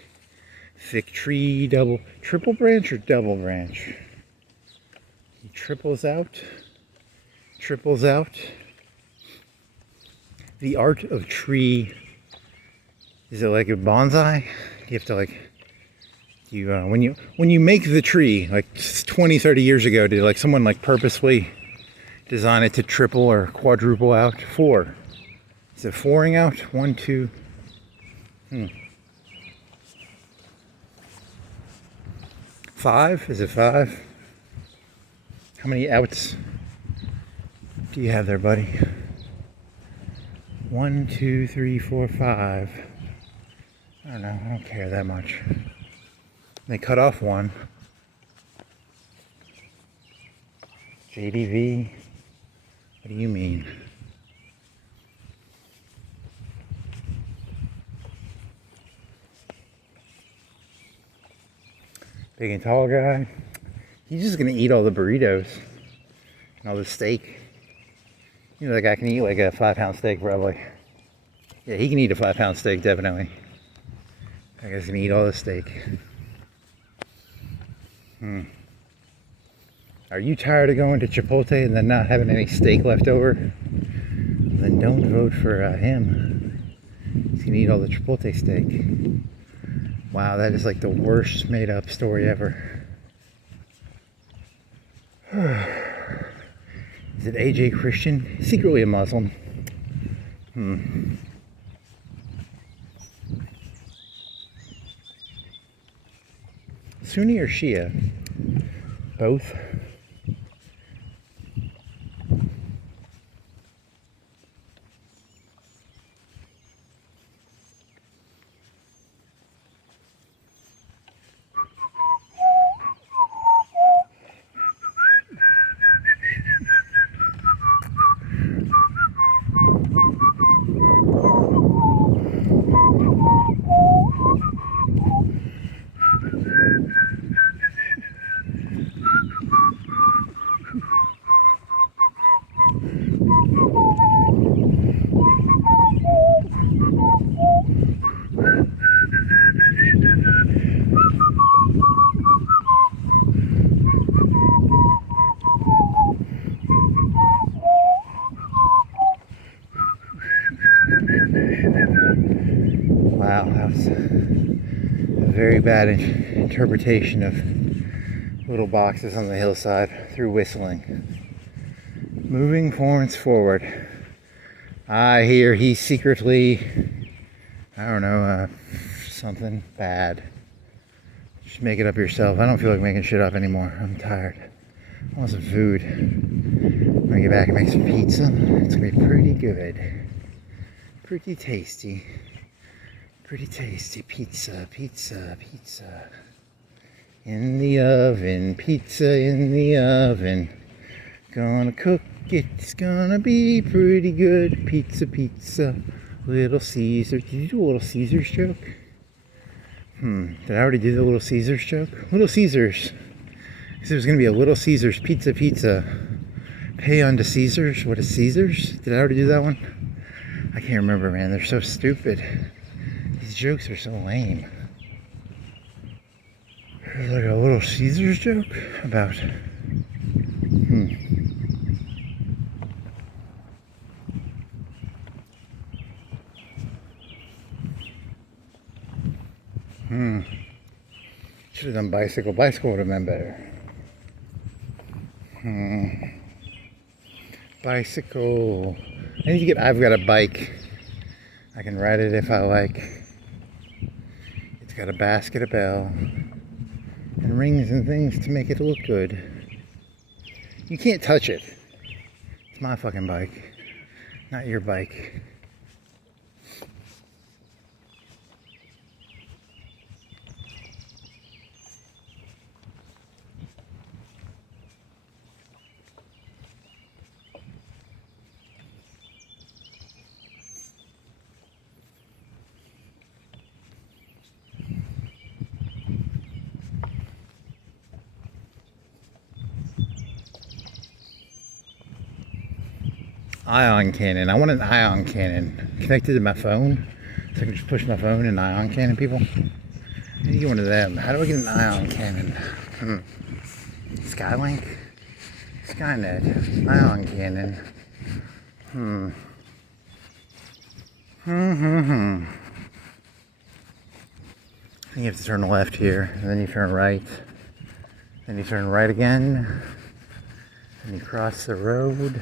Thick tree, triple branch or double branch? He triples out. Triples out. The art of tree. Is it like a bonsai? You have to like, when you make the tree, like 20, 30 years ago, did like someone like purposely design it to triple or quadruple out? 4. Is it 4ing out? 1, 2. 5? Is it 5? How many outs do you have there, buddy? 1, 2, 3, 4, 5. I don't know. I don't care that much. They cut off 1. JDV. What do you mean? Big and tall guy. He's just gonna eat all the burritos and all the steak. You know, that guy can eat like a 5-pound steak probably. Yeah, he can eat a 5-pound steak definitely. That guy's gonna eat all the steak. Are you tired of going to Chipotle and then not having any steak left over? Then don't vote for him. He's gonna eat all the Chipotle steak. Wow, that is like the worst made up story ever. Is it AJ Christian? Secretly a Muslim. Sunni or Shia? Both. Wow, that was a very bad interpretation of little boxes on the hillside through whistling. Moving Florence forward. I hear he's secretly, I don't know, something bad. Just make it up yourself. I don't feel like making shit up anymore. I'm tired. I want some food. I'm gonna get back and make some pizza. It's gonna be pretty good. Pretty tasty. Pretty tasty. Pizza, pizza, pizza. In the oven, pizza in the oven. Gonna cook it, it's gonna be pretty good. Pizza, pizza. Little Caesar. Did you do a Little Caesars joke? Did I already do the Little Caesars joke? Little Caesars. Because there was gonna be a Little Caesars pizza, pizza. Pay unto Caesars. What is Caesars? Did I already do that one? I can't remember, man. They're so stupid. These jokes are so lame. There's like a Little Caesars joke about. Should have done bicycle. Bicycle would have been better. Bicycle. I need to get. I've got a bike. I can ride it if I like. It's got a basket, a bell, and rings and things to make it look good. You can't touch it. It's my fucking bike, not your bike. ion cannon. I want an ion cannon connected to my phone, so I can just push my phone and ion cannon people. I need to get one of them. How do I get an ion cannon? Skylink? Skynet. Ion cannon. I think you have to turn left here, and then you turn right. Then you turn right again, and you cross the road.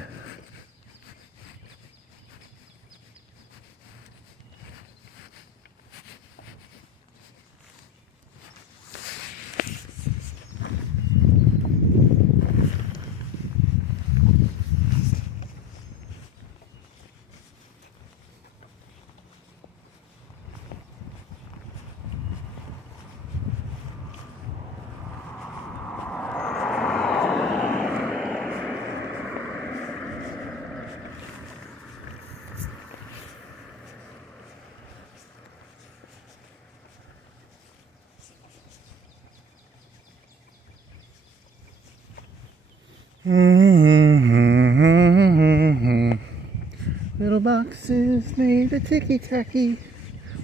Little boxes made of ticky-tacky.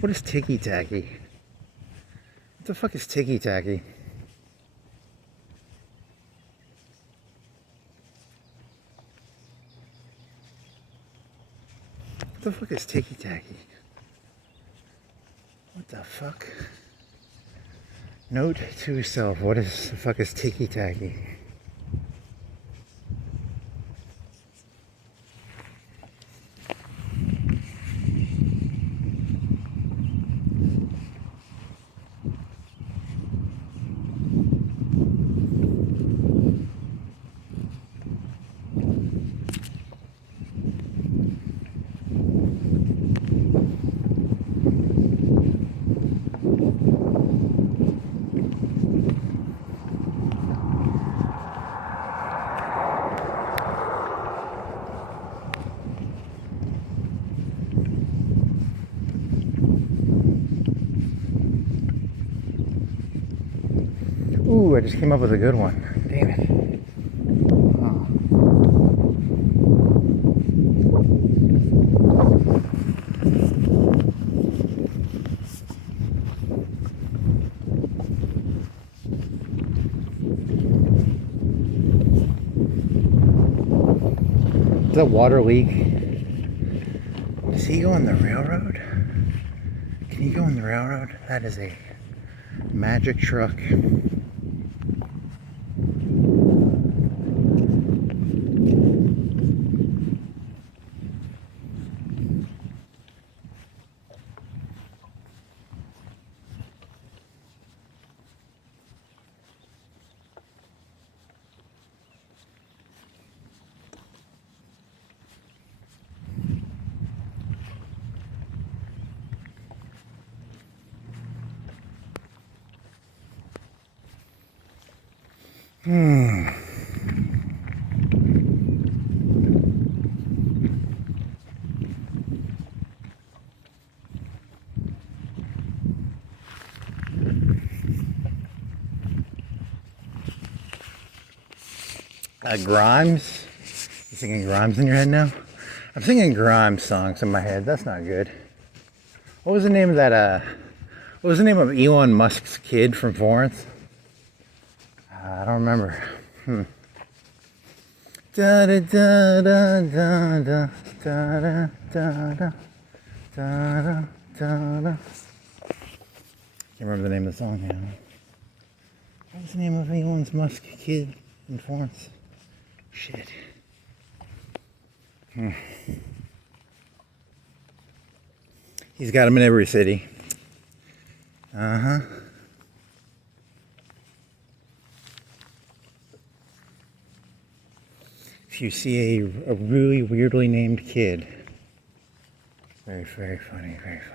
What is ticky-tacky? What the fuck is ticky-tacky? What the fuck is ticky-tacky? What the fuck? Note to self, what is the fuck is ticky-tacky? Ooh, I just came up with a good one. Damn it. Is that water leak? Does he go on the railroad? Can he go on the railroad? That is a magic truck. Grimes? You singing Grimes in your head now? I'm singing Grimes songs in my head. That's not good. What was the name of that, what was the name of Elon Musk's kid from Florence? I don't remember. Da da da da da da da da da da da da. Can't remember the name of the song now. What was the name of Elon Musk's kid in Florence? Shit. He's got them in every city. Uh-huh. If you see a really weirdly named kid, very, very funny, very funny.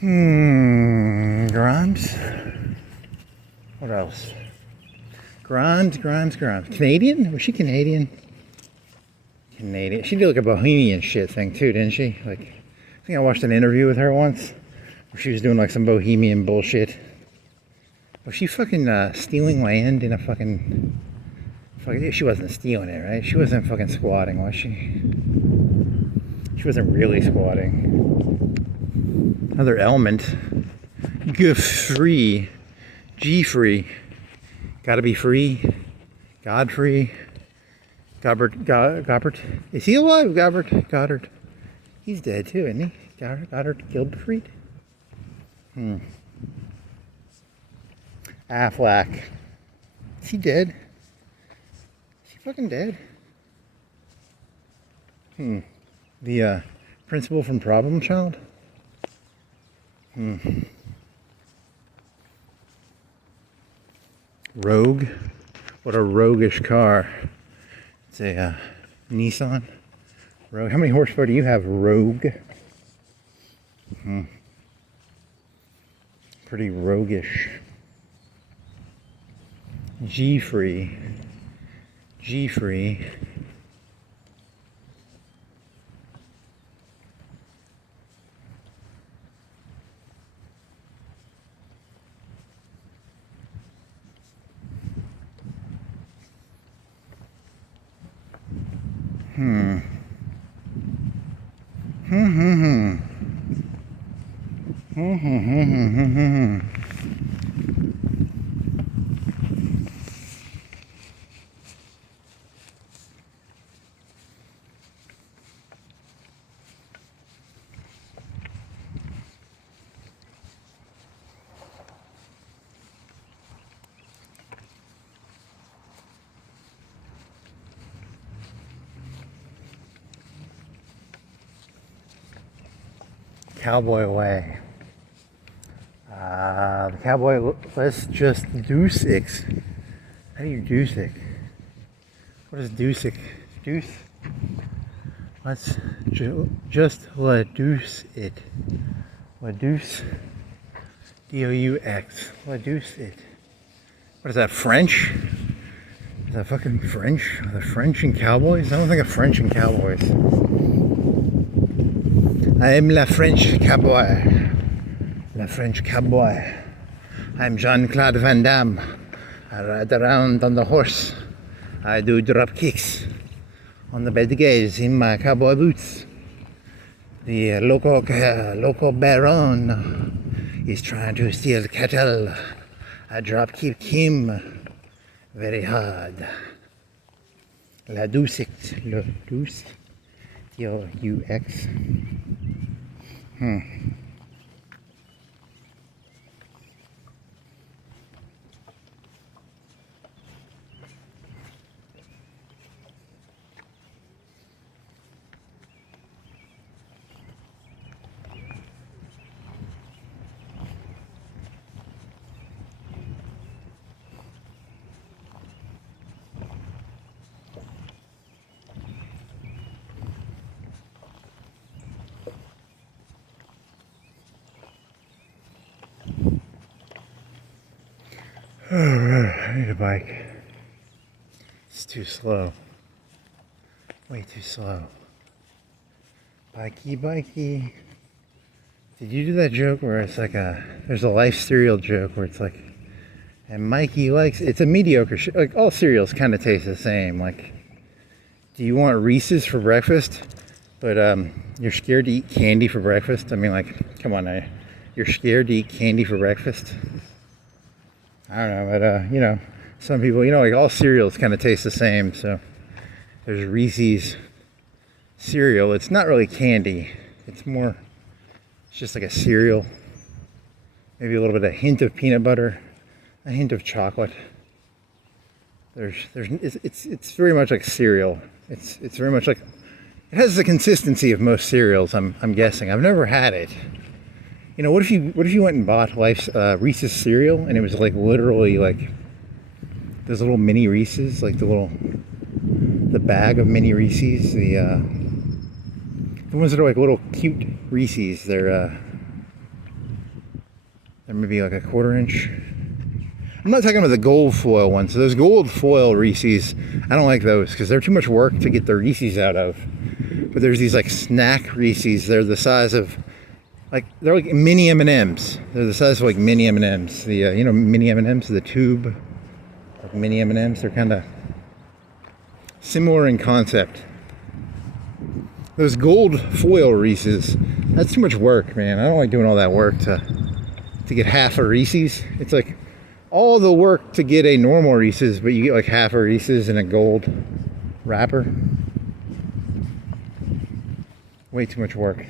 Grimes. What else? Grimes. Canadian? Was she Canadian? Canadian. She did like a bohemian shit thing too, didn't she? Like, I think I watched an interview with her once where she was doing like some bohemian bullshit. Was she fucking stealing land in a fucking... She wasn't stealing it, right? She wasn't fucking squatting, was she? She wasn't really squatting. Another element. G-free. G-free. Gotta be free. God-free. Gobbert. Is he alive? Goddard. He's dead too, isn't he? Goddard Gilbert. Affleck. Is he dead? Is he fucking dead? The principal from Problem Child? Rogue? What a roguish car. It's a Nissan Rogue. How many horsepower do you have, Rogue? Pretty roguish. G-free. G-free. Cowboy way. The cowboy, let's just do six. How do you do six? What is do six? Deuce? Let's just reduce it. Reduce. D-O-U-X. Reduce it. What is that, French? Is that fucking French? Are the French and cowboys? I don't think of French and cowboys. I am la French cowboy. La French cowboy. I'm Jean-Claude Van Damme. I ride around on the horse. I do drop kicks on the bed gaze in my cowboy boots. The local baron is trying to steal cattle. I drop kick him very hard. La douce. La douce. D-O-U-X. I need a bike. It's too slow. Way too slow. Bikey. Did you do that joke where it's like there's a life cereal joke where it's like, and Mikey likes, it's a mediocre like all cereals kind of taste the same. Like, do you want Reese's for breakfast? But you're scared to eat candy for breakfast? I mean, like, come on, you're scared to eat candy for breakfast? I don't know, but you know, some people, you know, like all cereals kind of taste the same. So there's Reese's cereal. It's not really candy. It's just like a cereal. Maybe a little bit, a hint of peanut butter, a hint of chocolate. It's very much like cereal. It's very much like, it has the consistency of most cereals. I'm guessing. I've never had it. You know, what if you went and bought Life's Reese's cereal and it was like literally like those little mini Reese's, like the bag of mini Reese's, the ones that are like little cute Reese's. They're There may be like a 1/4 inch. I'm not talking about the gold foil ones. So those gold foil Reese's, I don't like those because they're too much work to get the Reese's out of. But there's these like snack Reese's. They're the size of, like, they're like mini M&Ms. They're the size of like mini M&Ms. The you know, mini M&Ms, the tube, like mini M&Ms. They're kind of similar in concept. Those gold foil Reese's, that's too much work, man. I don't like doing all that work to get half a Reese's. It's like all the work to get a normal Reese's, but you get like half a Reese's in a gold wrapper. Way too much work.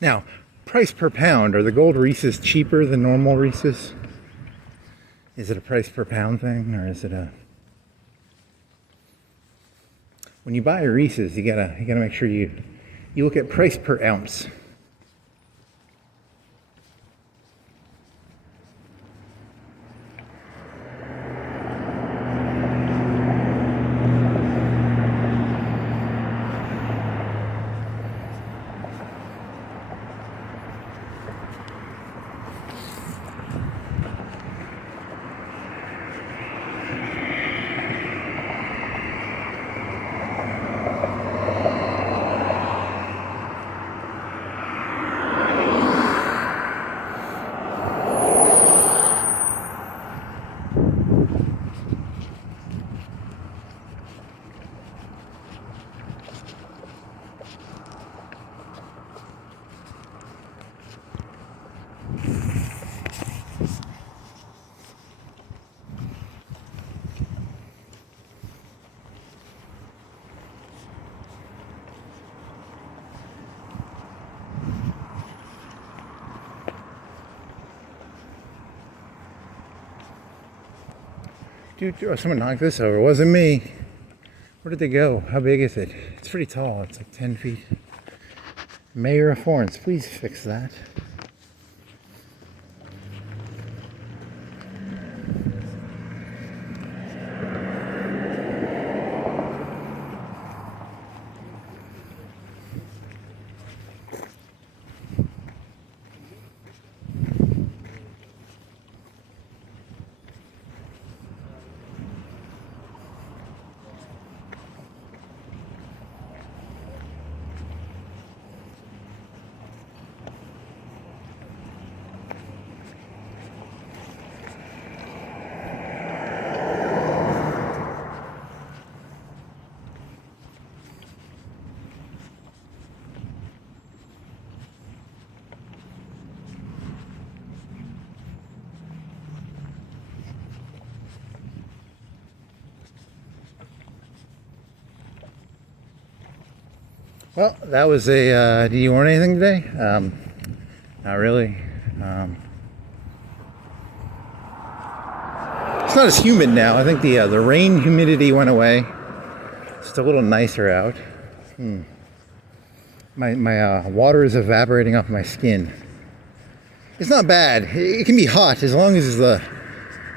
Now, price per pound, are the gold Reese's cheaper than normal Reese's? Is it a price per pound thing, or is it a... When you buy a Reese's, you gotta make sure you look at price per ounce. Dude, someone knocked this over. It wasn't me. Where did they go? How big is it? It's pretty tall. It's like 10 feet. Mayor of Florence, please fix that. Well, that was a, do you want anything today? Not really. It's not as humid now. I think the rain humidity went away. It's a little nicer out. My water is evaporating off my skin. It's not bad. It can be hot as long as the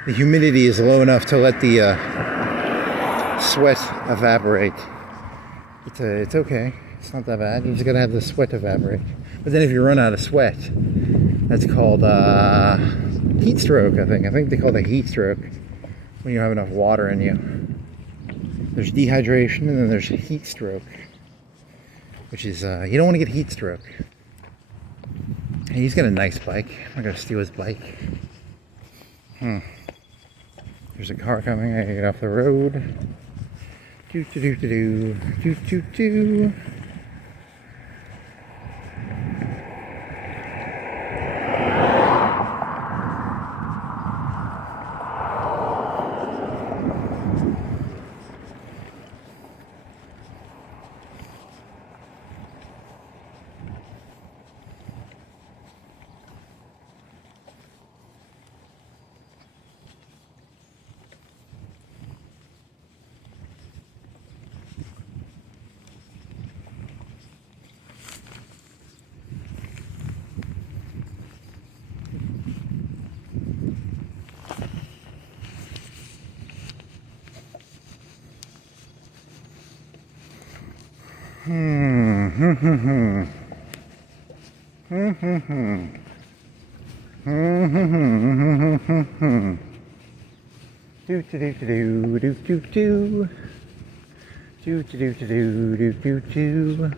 humidity is low enough to let the sweat evaporate. It's okay. It's not that bad. You just gotta have the sweat evaporate. But then if you run out of sweat, that's called heat stroke, I think. I think they call it heat stroke when you don't have enough water in you. There's dehydration and then there's heat stroke, which is, you don't want to get heat stroke. Hey, he's got a nice bike. I'm not gonna steal his bike. There's a car coming. I gotta get off the road. Do do do do do do do do. Do do do do do do do. Do do do do do do do.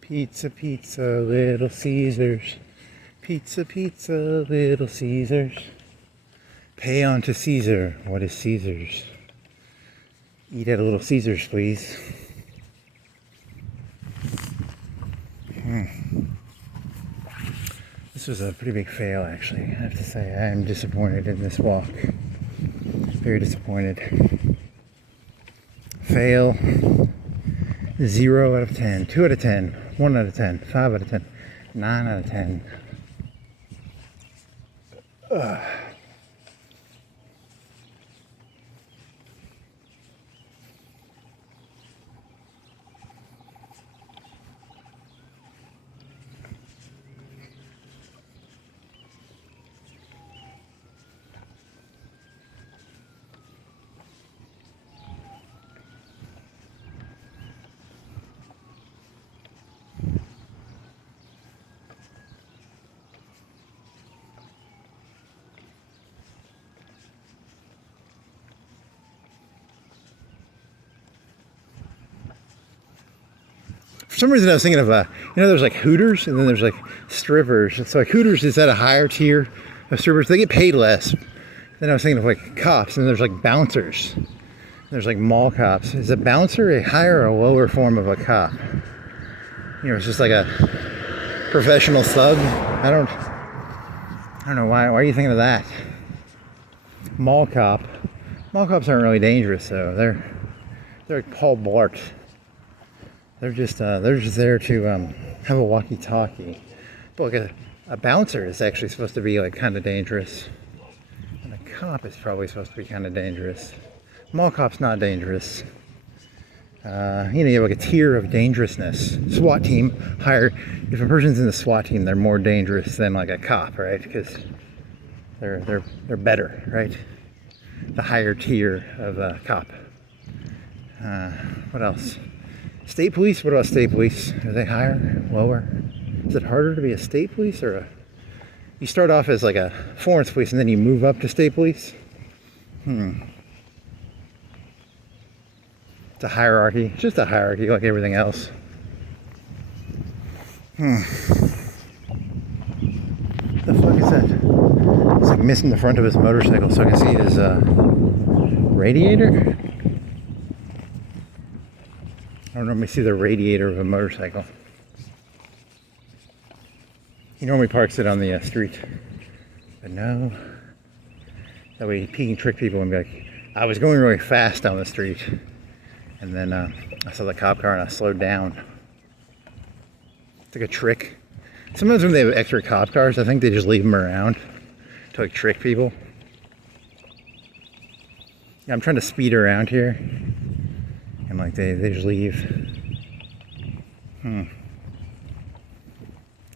Pizza, pizza, Little Caesars. Pizza, pizza, Little Caesars. Pay on to Caesar. What is Caesar's? Eat at a Little Caesars, please. This was a pretty big fail, actually. I have to say, I am disappointed in this walk. Very disappointed. Fail. 0 out of 10, 2 out of 10, 1 out of 10, 5 out of 10, 9 out of 10. Ugh. For some reason I was thinking of, there's like Hooters and then there's like strippers. It's like Hooters is at a higher tier of strippers. They get paid less. Then I was thinking of like cops and there's like bouncers. There's like mall cops. Is a bouncer a higher or lower form of a cop? It's just like a professional thug. I don't know why are you thinking of that? Mall cop. Mall cops aren't really dangerous though. They're like Paul Blart. They're just there to have a walkie-talkie. But like a bouncer is actually supposed to be like kind of dangerous, and a cop is probably supposed to be kind of dangerous. Mall cop's not dangerous. You have like a tier of dangerousness. SWAT team higher. If a person's in the SWAT team, they're more dangerous than like a cop, right? Because they're better, right? The higher tier of a cop. What else? State police? What about state police? Are they higher? Lower? Is it harder to be a state police or you start off as like a Florence police and then you move up to state police? It's a hierarchy. It's just a hierarchy like everything else. The fuck is that? It's like missing the front of his motorcycle so I can see his radiator. I don't normally see the radiator of a motorcycle. He normally parks it on the street. But no. That way he can trick people and be like, I was going really fast down the street. And then I saw the cop car and I slowed down. It's like a trick. Sometimes when they have extra cop cars, I think they just leave them around to like trick people. Yeah, I'm trying to speed around here. And like they just leave.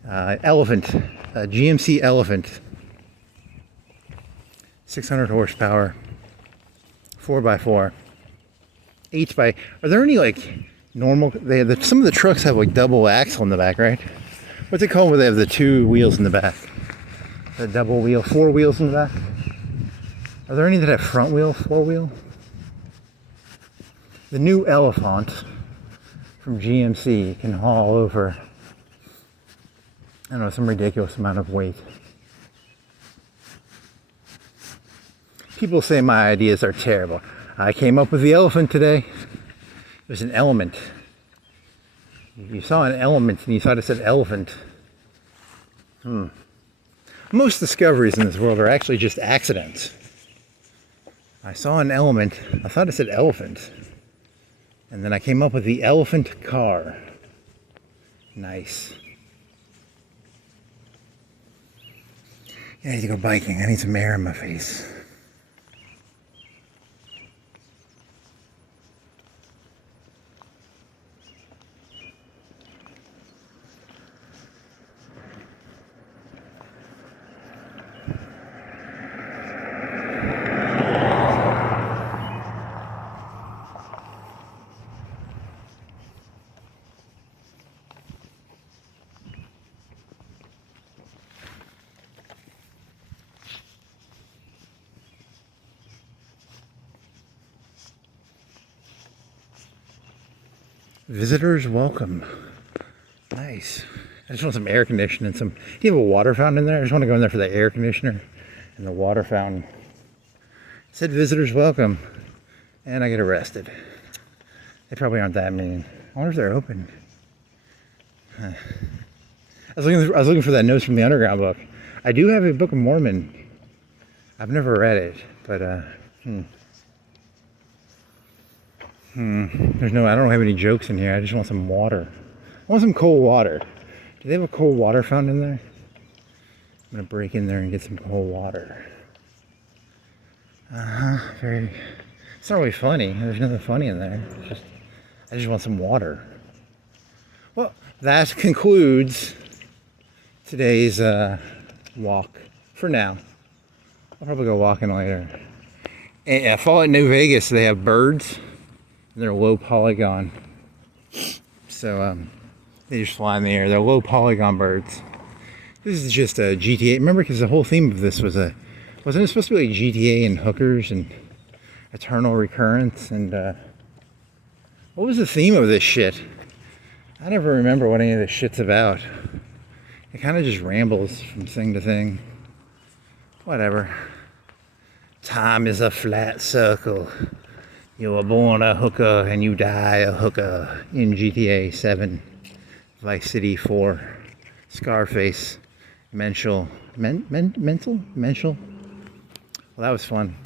Elephant, GMC Elephant, 600 horsepower, 4x4, 8x. Are there any like normal? Some of the trucks have like double axle in the back, right? What's it called where they have the two wheels in the back? The double wheel, 4 wheels in the back. Are there any that have front wheel, 4 wheel? The new Elephant from GMC can haul over, I don't know, some ridiculous amount of weight. People say my ideas are terrible. I came up with the elephant today. It was an element. You saw an element and you thought it said elephant. Most discoveries in this world are actually just accidents. I saw an element, I thought it said elephant. And then I came up with the elephant car. Nice. Yeah, I need to go biking. I need some air in my face. Visitors welcome. Nice. I just want some air conditioning. Do you have a water fountain in there? I just want to go in there for the air conditioner and the water fountain. It said visitors welcome. And I get arrested. They probably aren't that mean. I wonder if they're open. I was looking for that Notes from the Underground book. I do have a Book of Mormon. I've never read it, but I don't have any jokes in here. I just want some water. I want some cold water. Do they have a cold water fountain in there? I'm gonna break in there and get some cold water. It's not really funny. There's nothing funny in there. I just want some water. Well, that concludes today's walk for now. I'll probably go walking later. I fall at New Vegas. They have birds. They're low polygon. So they just fly in the air. They're low polygon birds. This is just a GTA. Remember, because the whole theme of this wasn't it supposed to be like GTA and hookers and eternal recurrence and what was the theme of this shit? I never remember what any of this shit's about. It kind of just rambles from thing to thing. Whatever. Time is a flat circle. You were born a hooker and you die a hooker in GTA 7, Vice City 4, Scarface, Mental? Well, that was fun.